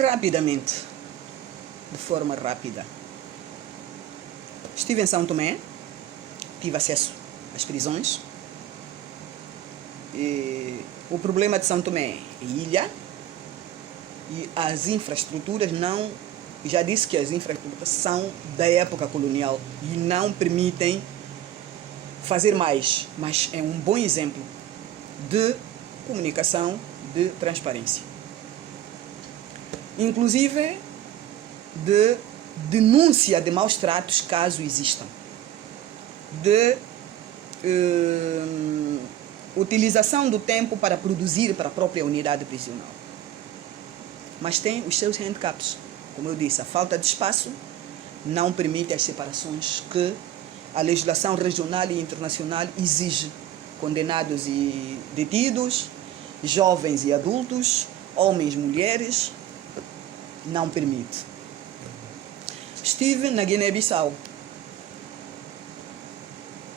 Rapidamente, de forma rápida. Estive em São Tomé, tive acesso às prisões. O problema de São Tomé é ilha e as infraestruturas não... Já disse que as infraestruturas são da época colonial e não permitem fazer mais, mas é um bom exemplo de comunicação, de transparência. inclusive de denúncia de maus tratos, caso existam, de utilização do tempo para produzir para a própria unidade prisional. Mas tem os seus handicaps. Como eu disse, a falta de espaço não permite as separações que a legislação regional e internacional exige. Condenados e detidos, jovens e adultos, homens e mulheres, não permite. Estive na Guiné-Bissau.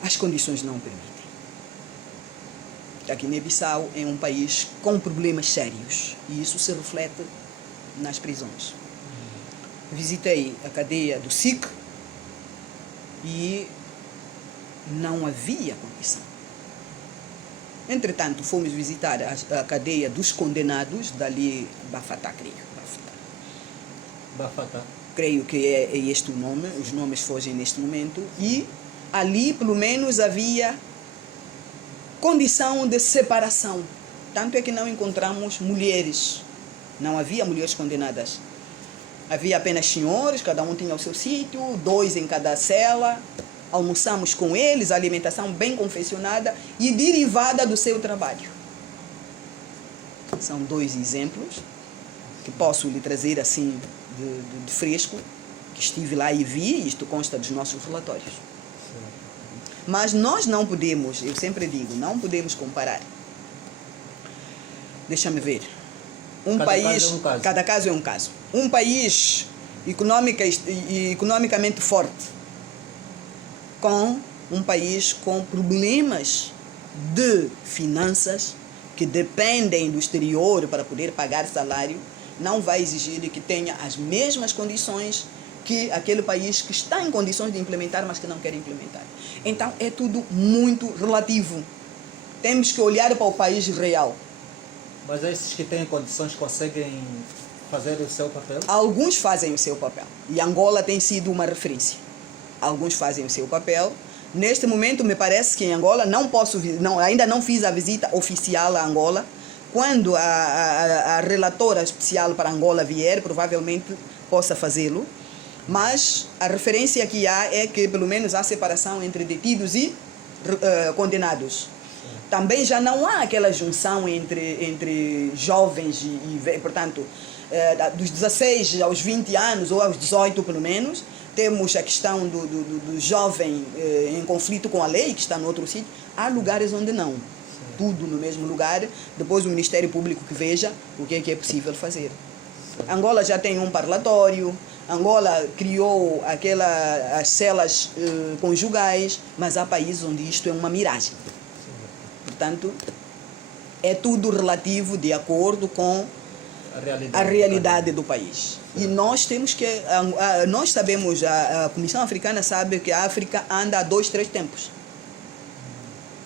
As condições não permitem. A Guiné-Bissau é um país com problemas sérios e isso se reflete nas prisões. Visitei a cadeia do SIC e não havia condição. Entretanto, fomos visitar a cadeia dos condenados, dali Bafatá, creio. Bafatá. Creio que é este o nome, os nomes fogem neste momento, e ali, pelo menos, havia condição de separação. Tanto é que não encontramos mulheres, não havia mulheres condenadas. Havia apenas senhores, cada um tinha o seu sítio, 2 em cada cela. Almoçamos com eles, alimentação bem confeccionada e derivada do seu trabalho. São 2 exemplos que posso lhe trazer assim de fresco, que estive lá e vi, isto consta dos nossos relatórios. Mas nós não podemos, eu sempre digo, não podemos comparar. Deixa-me ver. Cada caso é um caso. Um país economicamente forte com um país com problemas de finanças que dependem do exterior para poder pagar salário, não vai exigir que tenha as mesmas condições que aquele país que está em condições de implementar, mas que não quer implementar. Então, é tudo muito relativo. Temos que olhar para o país real. Mas esses que têm condições conseguem fazer o seu papel? Alguns fazem o seu papel. E Angola tem sido uma referência. Alguns fazem o seu papel. Neste momento, me parece que em Angola, ainda não fiz a visita oficial a Angola. Quando a relatora especial para Angola vier, provavelmente possa fazê-lo. Mas a referência que há é que, pelo menos, há separação entre detidos e condenados. Também já não há aquela junção entre jovens e portanto, dos 16 aos 20 anos, ou aos 18 pelo menos, temos a questão do jovem em conflito com a lei, que está no outro sítio. Há lugares onde não. Tudo no mesmo lugar, depois o Ministério Público que veja o que é possível fazer. Angola já tem um parlatório, Angola criou as celas conjugais, mas há países onde isto é uma miragem. Portanto, é tudo relativo de acordo com a realidade do país. E nós temos que... Nós sabemos, a Comissão Africana sabe que a África anda a 2, 3 tempos.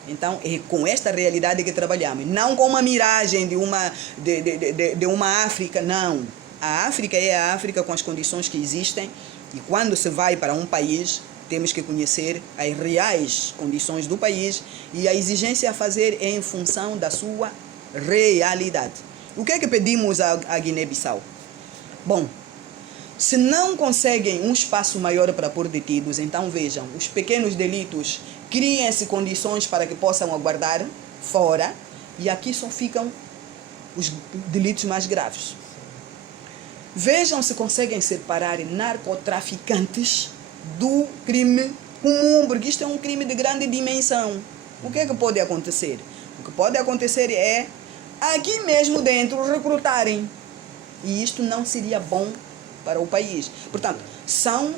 Então, é com esta realidade que trabalhamos. Não com uma miragem de uma África, não. A África é a África com as condições que existem. E quando se vai para um país, temos que conhecer as reais condições do país. E a exigência a fazer é em função da sua realidade. O que é que pedimos à Guiné-Bissau? Bom, se não conseguem um espaço maior para pôr detidos, então vejam, os pequenos delitos, criem-se condições para que possam aguardar fora, e aqui só ficam os delitos mais graves. Vejam se conseguem separar narcotraficantes do crime comum, porque isto é um crime de grande dimensão. O que é que pode acontecer? O que pode acontecer é, aqui mesmo dentro, recrutarem. E isto não seria bom para o país. Portanto, são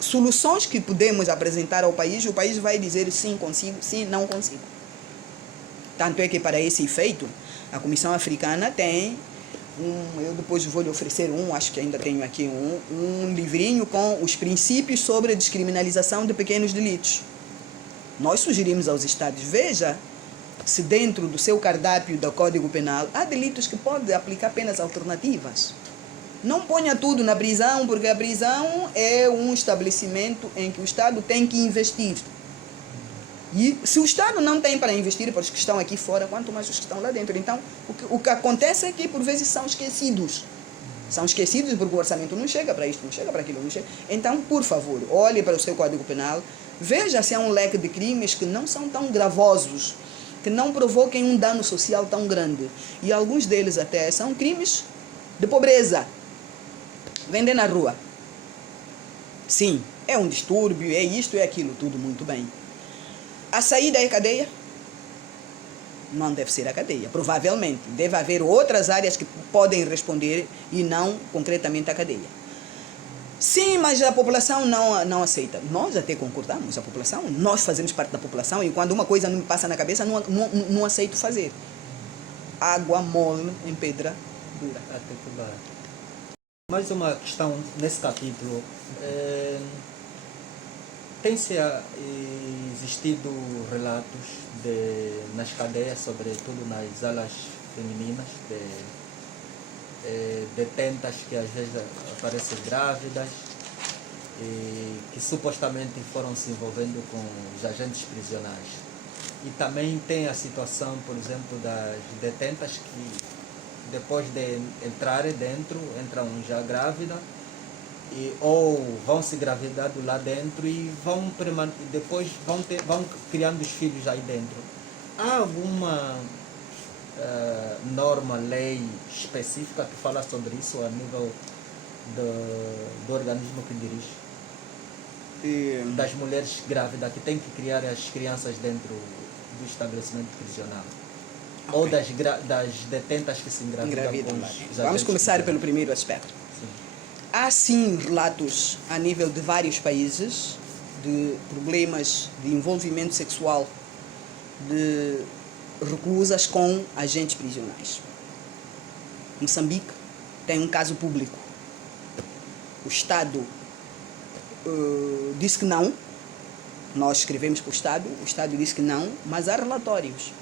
soluções que podemos apresentar ao país, e o país vai dizer sim, consigo, sim, não consigo. Tanto é que, para esse efeito, a Comissão Africana tem eu depois vou lhe oferecer acho que ainda tenho aqui um livrinho com os princípios sobre a descriminalização de pequenos delitos. Nós sugerimos aos Estados, veja se dentro do seu cardápio do Código Penal há delitos que podem aplicar penas alternativas. Não ponha tudo na prisão, porque a prisão é um estabelecimento em que o Estado tem que investir. E se o Estado não tem para investir para os que estão aqui fora, quanto mais os que estão lá dentro. Então, o que acontece é que por vezes são esquecidos. São esquecidos porque o orçamento não chega para isto, não chega para aquilo, não chega. Então, por favor, olhe para o seu Código Penal, veja se há um leque de crimes que não são tão gravosos, que não provoquem um dano social tão grande. E alguns deles até são crimes de pobreza. Vender na rua. Sim, é um distúrbio, é isto, é aquilo, tudo muito bem. A saída é cadeia? Não deve ser a cadeia, provavelmente. Deve haver outras áreas que podem responder e não concretamente a cadeia. Sim, mas a população não aceita. Nós até concordamos, a população, nós fazemos parte da população e quando uma coisa não me passa na cabeça, não aceito fazer. Água mole em pedra dura. Mais uma questão nesse capítulo. Tem-se existido relatos nas cadeias, sobretudo nas alas femininas, de detentas que às vezes aparecem grávidas e que supostamente foram se envolvendo com os agentes prisionais. E também tem a situação, por exemplo, das detentas que depois de entrarem dentro, entram já grávida ou vão se engravidando lá dentro e depois vão criando os filhos aí dentro. Há alguma norma, lei específica que fala sobre isso a nível do organismo que dirige? Das mulheres grávidas que têm que criar as crianças dentro do estabelecimento prisional? Okay. Ou das detentas que se engravidam lá. Vamos começar pelo primeiro aspecto. Sim. Há sim relatos a nível de vários países de problemas de envolvimento sexual de reclusas com agentes prisionais. Moçambique tem um caso público. O Estado disse que não. Nós escrevemos para o Estado disse que não, mas há relatórios.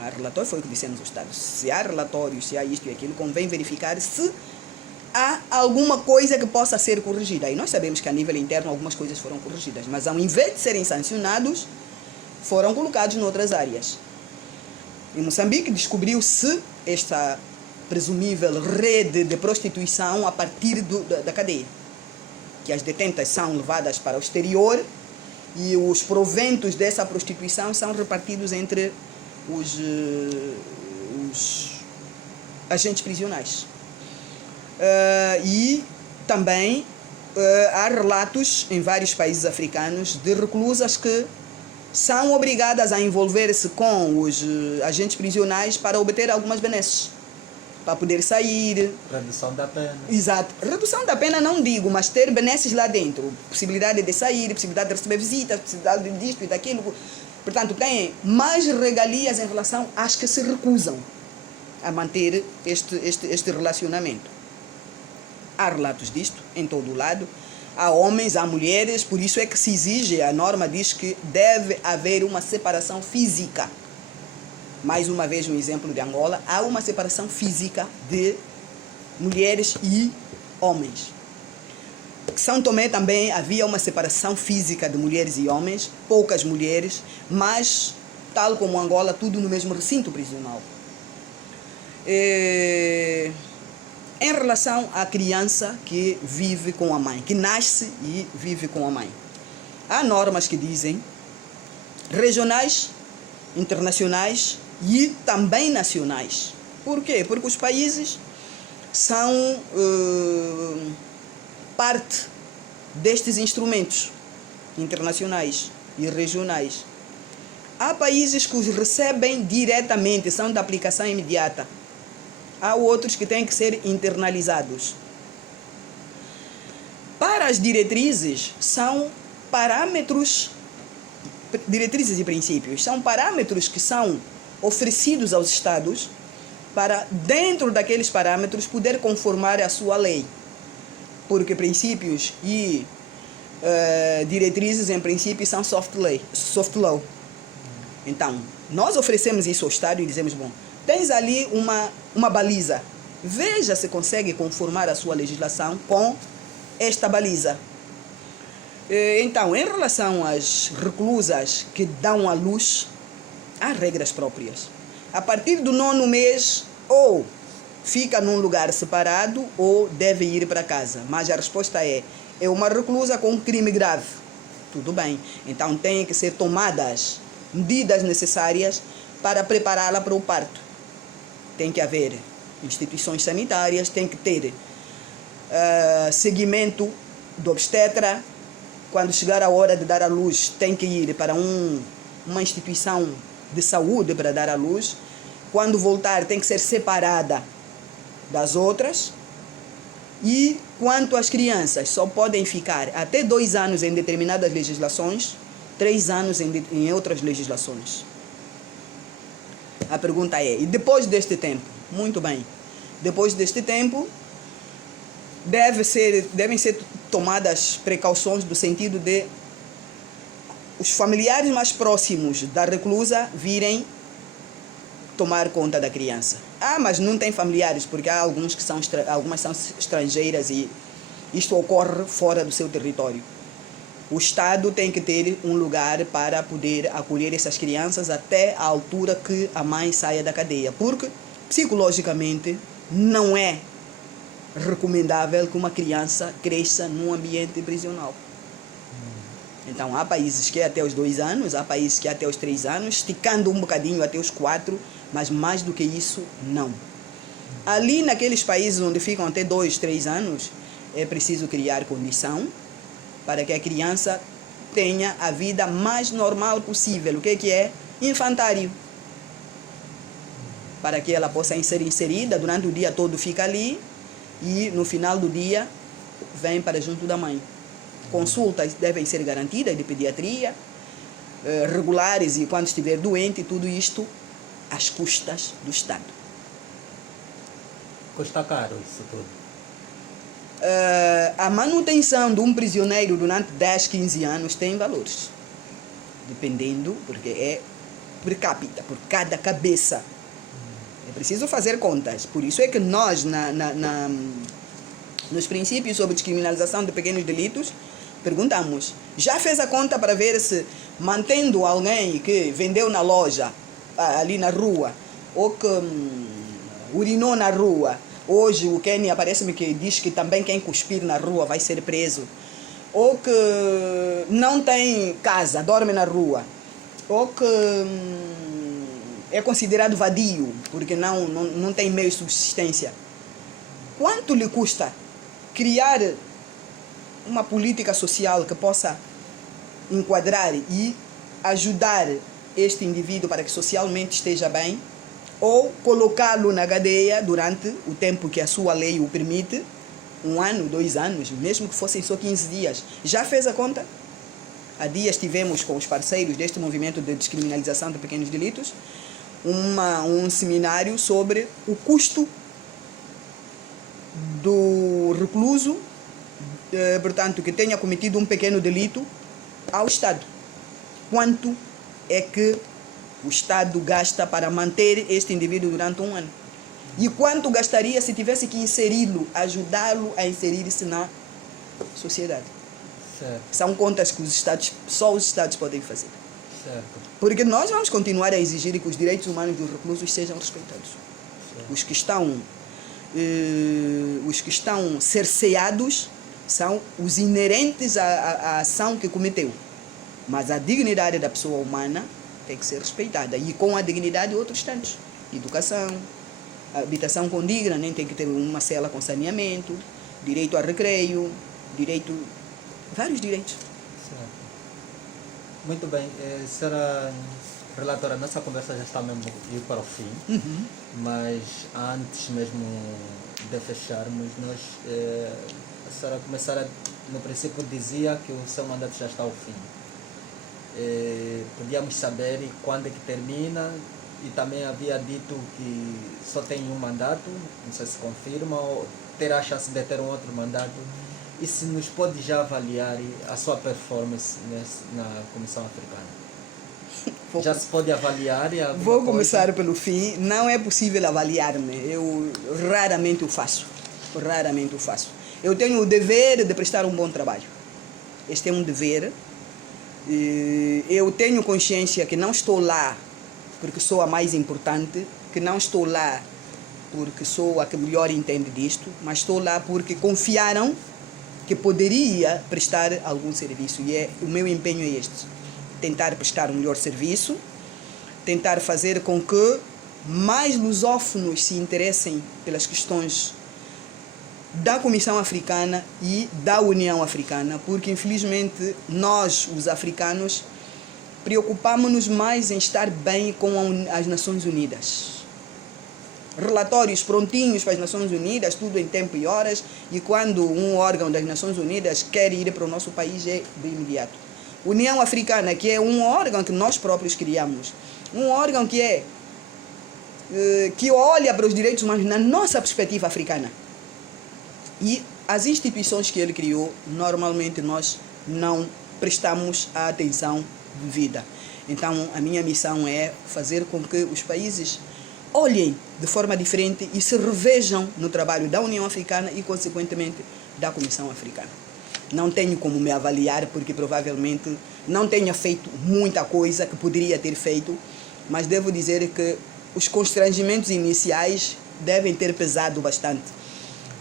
Há relatórios, foi o que dissemos ao Estado. Se há relatórios, se há isto e aquilo, convém verificar se há alguma coisa que possa ser corrigida. E nós sabemos que a nível interno algumas coisas foram corrigidas, mas ao invés de serem sancionados, foram colocados noutras áreas. Em Moçambique descobriu-se esta presumível rede de prostituição a partir da cadeia. Que as detentas são levadas para o exterior e os proventos dessa prostituição são repartidos entre os agentes prisionais. E também há relatos em vários países africanos de reclusas que são obrigadas a envolver-se com os agentes prisionais para obter algumas benesses, para poder sair. Redução da pena. Exato. Redução da pena não digo, mas ter benesses lá dentro. Possibilidade de sair, possibilidade de receber visitas, possibilidade disto e daquilo. Portanto, tem mais regalias em relação às que se recusam a manter este relacionamento. Há relatos disto em todo o lado. Há homens, há mulheres, por isso é que se exige, a norma diz que deve haver uma separação física. Mais uma vez um exemplo de Angola, há uma separação física de mulheres e homens. São Tomé também havia uma separação física de mulheres e homens, poucas mulheres, mas, tal como Angola, tudo no mesmo recinto prisional. Em relação à criança que vive com a mãe, que nasce e vive com a mãe, há normas que dizem, regionais, internacionais e também nacionais. Por quê? Porque os países são parte destes instrumentos internacionais e regionais. Há países que os recebem diretamente, são de aplicação imediata. Há outros que têm que ser internalizados. Para as diretrizes, são parâmetros, diretrizes e princípios, são parâmetros que são oferecidos aos Estados para, dentro daqueles parâmetros, poder conformar a sua lei. Porque princípios e diretrizes, em princípio, são soft law. Então, nós oferecemos isso ao Estado e dizemos, bom, tens ali uma baliza. Veja se consegue conformar a sua legislação com esta baliza. Então, em relação às reclusas que dão à luz, há regras próprias. A partir do 9º mês, ou fica num lugar separado ou deve ir para casa. Mas a resposta é uma reclusa com um crime grave. Tudo bem. Então, tem que ser tomadas medidas necessárias para prepará-la para o parto. Tem que haver instituições sanitárias, tem que ter seguimento do obstetra. Quando chegar a hora de dar à luz, tem que ir para uma instituição de saúde para dar à luz. Quando voltar, tem que ser separada das outras. E quanto às crianças, só podem ficar até 2 anos em determinadas legislações, 3 anos em outras legislações. A pergunta é, e depois deste tempo? Muito bem. Depois deste tempo, devem ser tomadas precauções no sentido de os familiares mais próximos da reclusa virem tomar conta da criança. Mas não tem familiares, porque há algumas são estrangeiras e isto ocorre fora do seu território. O Estado tem que ter um lugar para poder acolher essas crianças até a altura que a mãe saia da cadeia, porque psicologicamente não é recomendável que uma criança cresça num ambiente prisional. Então, há países que é até os 2 anos, há países que é até os 3 anos, esticando um bocadinho até os 4, mas mais do que isso, não. Ali, naqueles países onde ficam até 2, 3 anos, é preciso criar condição para que a criança tenha a vida mais normal possível. O que é? Infantário. Para que ela possa ser inserida, durante o dia todo fica ali, e no final do dia vem para junto da mãe. Consultas devem ser garantidas de pediatria, regulares, e quando estiver doente, tudo isto às custas do Estado. Custa caro isso tudo? A manutenção de um prisioneiro durante 10, 15 anos tem valores. Dependendo, porque é per capita, por cada cabeça. É preciso fazer contas. Por isso é que nós, nos princípios sobre descriminalização de pequenos delitos, perguntamos, já fez a conta para ver se mantendo alguém que vendeu na loja, ali na rua, ou que urinou na rua, hoje o Quênia parece-me que diz que também quem cuspir na rua vai ser preso, ou que não tem casa, dorme na rua, ou que é considerado vadio, porque não tem meio de subsistência. Quanto lhe custa criar uma política social que possa enquadrar e ajudar este indivíduo para que socialmente esteja bem, ou colocá-lo na cadeia durante o tempo que a sua lei o permite, 1 ano, 2 anos, mesmo que fossem só 15 dias. Já fez a conta? Há dias tivemos com os parceiros deste movimento de descriminalização de pequenos delitos um seminário sobre o custo do recluso, portanto, que tenha cometido um pequeno delito ao Estado. Quanto é que o Estado gasta para manter este indivíduo durante 1 ano? E quanto gastaria se tivesse que inseri-lo, ajudá-lo a inserir-se na sociedade? Certo. São contas que só os Estados podem fazer. Certo. Porque nós vamos continuar a exigir que os direitos humanos dos reclusos sejam respeitados. Certo. Os que estão cerceados são os inerentes à ação que cometeu. Mas a dignidade da pessoa humana tem que ser respeitada. E com a dignidade outros tantos. Educação, habitação condigna, nem tem que ter uma cela com saneamento, direito a recreio, vários direitos. Certo. Muito bem. Senhora relatora, nossa conversa já está mesmo ir para o fim. Uhum. Mas antes mesmo de fecharmos, a senhora começara, no princípio dizia que o seu mandato já está ao fim. Podíamos saber quando é que termina, e também havia dito que só tem um mandato, não sei se confirma, ou terá a chance de ter um outro mandato. E se nos pode já avaliar a sua performance na Comissão Africana? Já se pode avaliar? Vou começar pelo fim. Não é possível avaliar-me. Eu raramente o faço. Eu tenho o dever de prestar um bom trabalho. este é um dever. Eu tenho consciência que não estou lá porque sou a mais importante, que não estou lá porque sou a que melhor entende disto, mas estou lá porque confiaram que poderia prestar algum serviço. E o meu empenho é este: tentar prestar um melhor serviço, tentar fazer com que mais lusófonos se interessem pelas questões da Comissão Africana e da União Africana, porque infelizmente nós, os africanos, preocupamos-nos mais em estar bem com as Nações Unidas. Relatórios prontinhos para as Nações Unidas, tudo em tempo e horas, e quando um órgão das Nações Unidas quer ir para o nosso país é de imediato. União Africana, que é um órgão que nós próprios criamos, um órgão que olha para os direitos humanos na nossa perspectiva africana. E as instituições que ele criou, normalmente nós não prestamos a atenção devida. Então, a minha missão é fazer com que os países olhem de forma diferente e se revejam no trabalho da União Africana e, consequentemente, da Comissão Africana. Não tenho como me avaliar, porque provavelmente não tenha feito muita coisa que poderia ter feito, mas devo dizer que os constrangimentos iniciais devem ter pesado bastante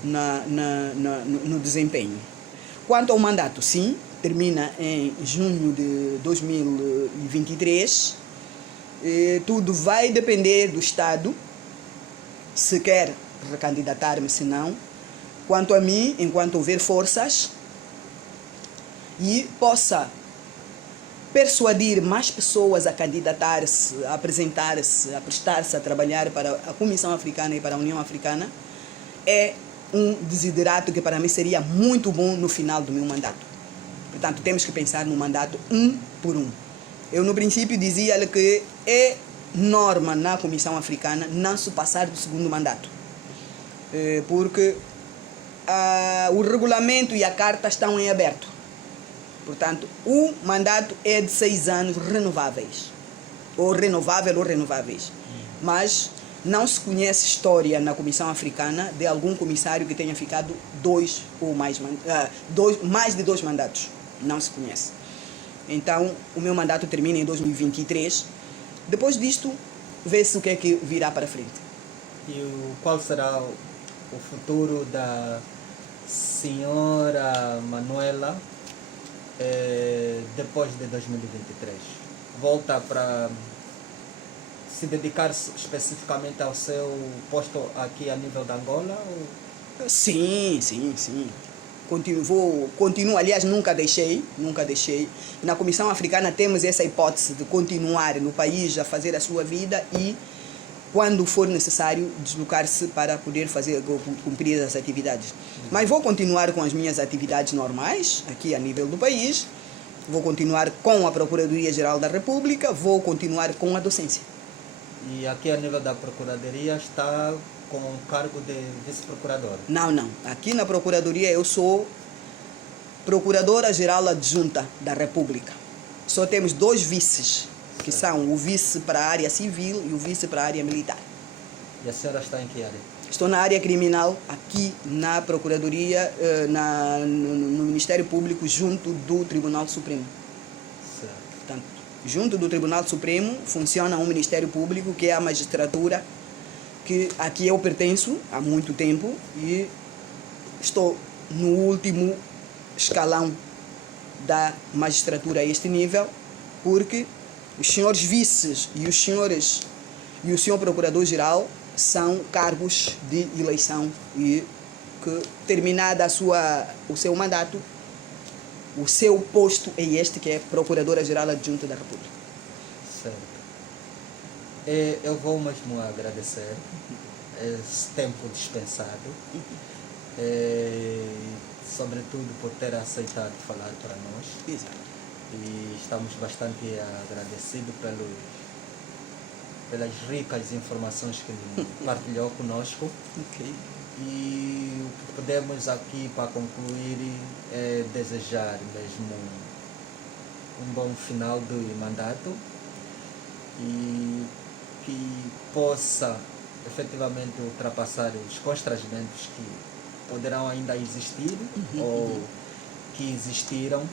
no desempenho. Quanto ao mandato, sim, termina em junho de 2023. Tudo vai depender do Estado, se quer recandidatar-me, se não. Quanto a mim, enquanto houver forças e possa persuadir mais pessoas a candidatar-se, a apresentar-se, a prestar-se a trabalhar para a Comissão Africana e para a União Africana, é um desiderato que para mim seria muito bom no final do meu mandato. Portanto, temos que pensar no mandato um por um. Eu, no princípio, dizia-lhe que é norma na Comissão Africana não se passar do segundo mandato. Porque o regulamento e a carta estão em aberto. Portanto, o mandato é de 6 anos renováveis. Ou renovável ou renováveis. Mas não se conhece história na Comissão Africana de algum comissário que tenha ficado mais de 2 mandatos. Não se conhece. Então, o meu mandato termina em 2023. Depois disto, vê-se o que é que virá para frente. E qual será o futuro da senhora Manuela depois de 2023? Volta para se dedicar especificamente ao seu posto aqui a nível de Angola? Ou? Sim. Continuo, aliás, nunca deixei. Na Comissão Africana temos essa hipótese de continuar no país a fazer a sua vida e, quando for necessário, deslocar-se para poder cumprir as atividades. Mas vou continuar com as minhas atividades normais, aqui a nível do país, vou continuar com a Procuradoria-Geral da República, vou continuar com a docência. E aqui a nível da Procuradoria está com o cargo de vice-procuradora? Não. Aqui na Procuradoria eu sou Procuradora-Geral Adjunta da República. Só temos 2 vices, que são o vice para a área civil e o vice para a área militar. E a senhora está em que área? Estou na área criminal, aqui na Procuradoria, no Ministério Público, junto do Tribunal Supremo. Certo. Portanto, junto do Tribunal Supremo funciona um Ministério Público, que é a magistratura, que aqui eu pertenço há muito tempo e estou no último escalão da magistratura a este nível, porque os senhores vices e o senhor procurador-geral são cargos de eleição e que, terminada o seu mandato, o seu posto é este, que é Procuradora-Geral Adjunta da República. Certo. Eu vou mesmo agradecer esse tempo dispensado, sobretudo por ter aceitado falar para nós. Exato. E estamos bastante agradecidos pelas ricas informações que partilhou conosco. Okay. E o que podemos aqui para concluir é desejar mesmo um bom final de mandato e que possa efetivamente ultrapassar os constrangimentos que poderão ainda existir ou que existiram,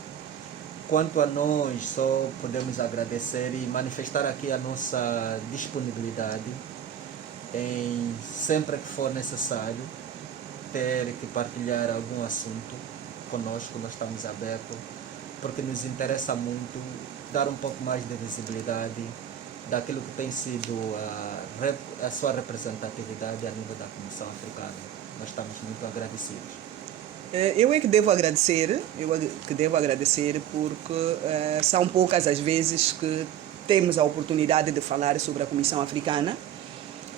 quanto a nós, só podemos agradecer e manifestar aqui a nossa disponibilidade em, sempre que for necessário, ter que partilhar algum assunto conosco. Nós estamos abertos, porque nos interessa muito dar um pouco mais de visibilidade daquilo que tem sido a sua representatividade a nível da Comissão Africana. Nós estamos muito agradecidos. Eu é que devo agradecer, porque são poucas as vezes que temos a oportunidade de falar sobre a Comissão Africana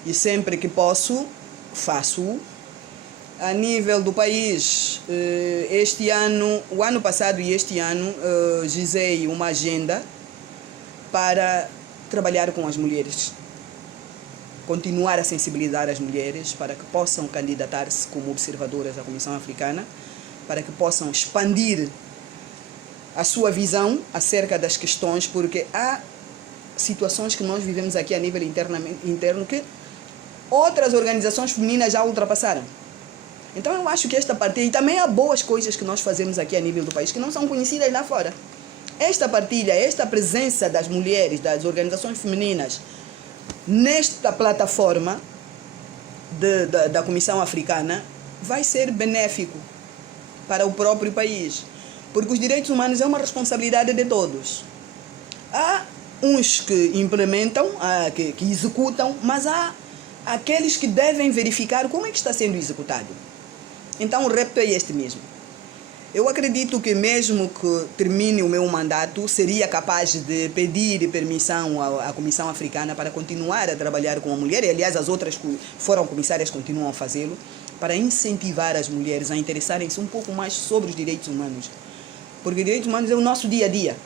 e sempre que posso, faço. A nível do país, o ano passado e este ano, gizei uma agenda para trabalhar com as mulheres, continuar a sensibilizar as mulheres para que possam candidatar-se como observadoras à Comissão Africana, para que possam expandir a sua visão acerca das questões, porque há situações que nós vivemos aqui a nível interno que outras organizações femininas já ultrapassaram. Então eu acho que esta partilha, e também há boas coisas que nós fazemos aqui a nível do país que não são conhecidas lá fora. Esta partilha, esta presença das mulheres, das organizações femininas nesta plataforma da Comissão Africana vai ser benéfico para o próprio país, porque os direitos humanos é uma responsabilidade de todos. Há uns que implementam, que executam, mas há aqueles que devem verificar como é que está sendo executado. Então o repto é este mesmo. Eu acredito que mesmo que termine o meu mandato, seria capaz de pedir permissão à Comissão Africana para continuar a trabalhar com a mulher, e aliás as outras que foram comissárias continuam a fazê-lo, para incentivar as mulheres a interessarem-se um pouco mais sobre os direitos humanos. Porque direitos humanos é o nosso dia a dia.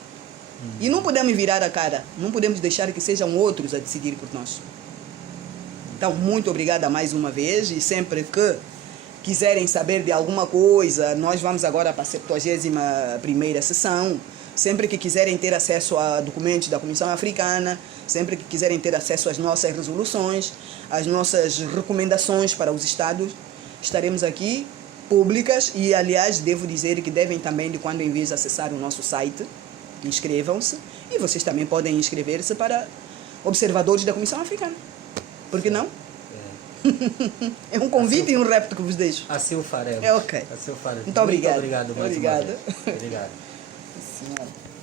E não podemos virar a cara, não podemos deixar que sejam outros a decidir por nós. Então, muito obrigada mais uma vez, e sempre que quiserem saber de alguma coisa, nós vamos agora para a 71ª sessão, sempre que quiserem ter acesso a documentos da Comissão Africana, sempre que quiserem ter acesso às nossas resoluções, às nossas recomendações para os Estados, estaremos aqui, públicas, e aliás devo dizer que devem também, de quando em vez, acessar o nosso site, inscrevam-se, e vocês também podem inscrever-se para observadores da Comissão Africana. Por que não? É um convite e um repto que vos deixo. Assim o faremos. É ok. Assim o faremos. Muito obrigado. Muito obrigado mais uma vez. Obrigado. Senhora.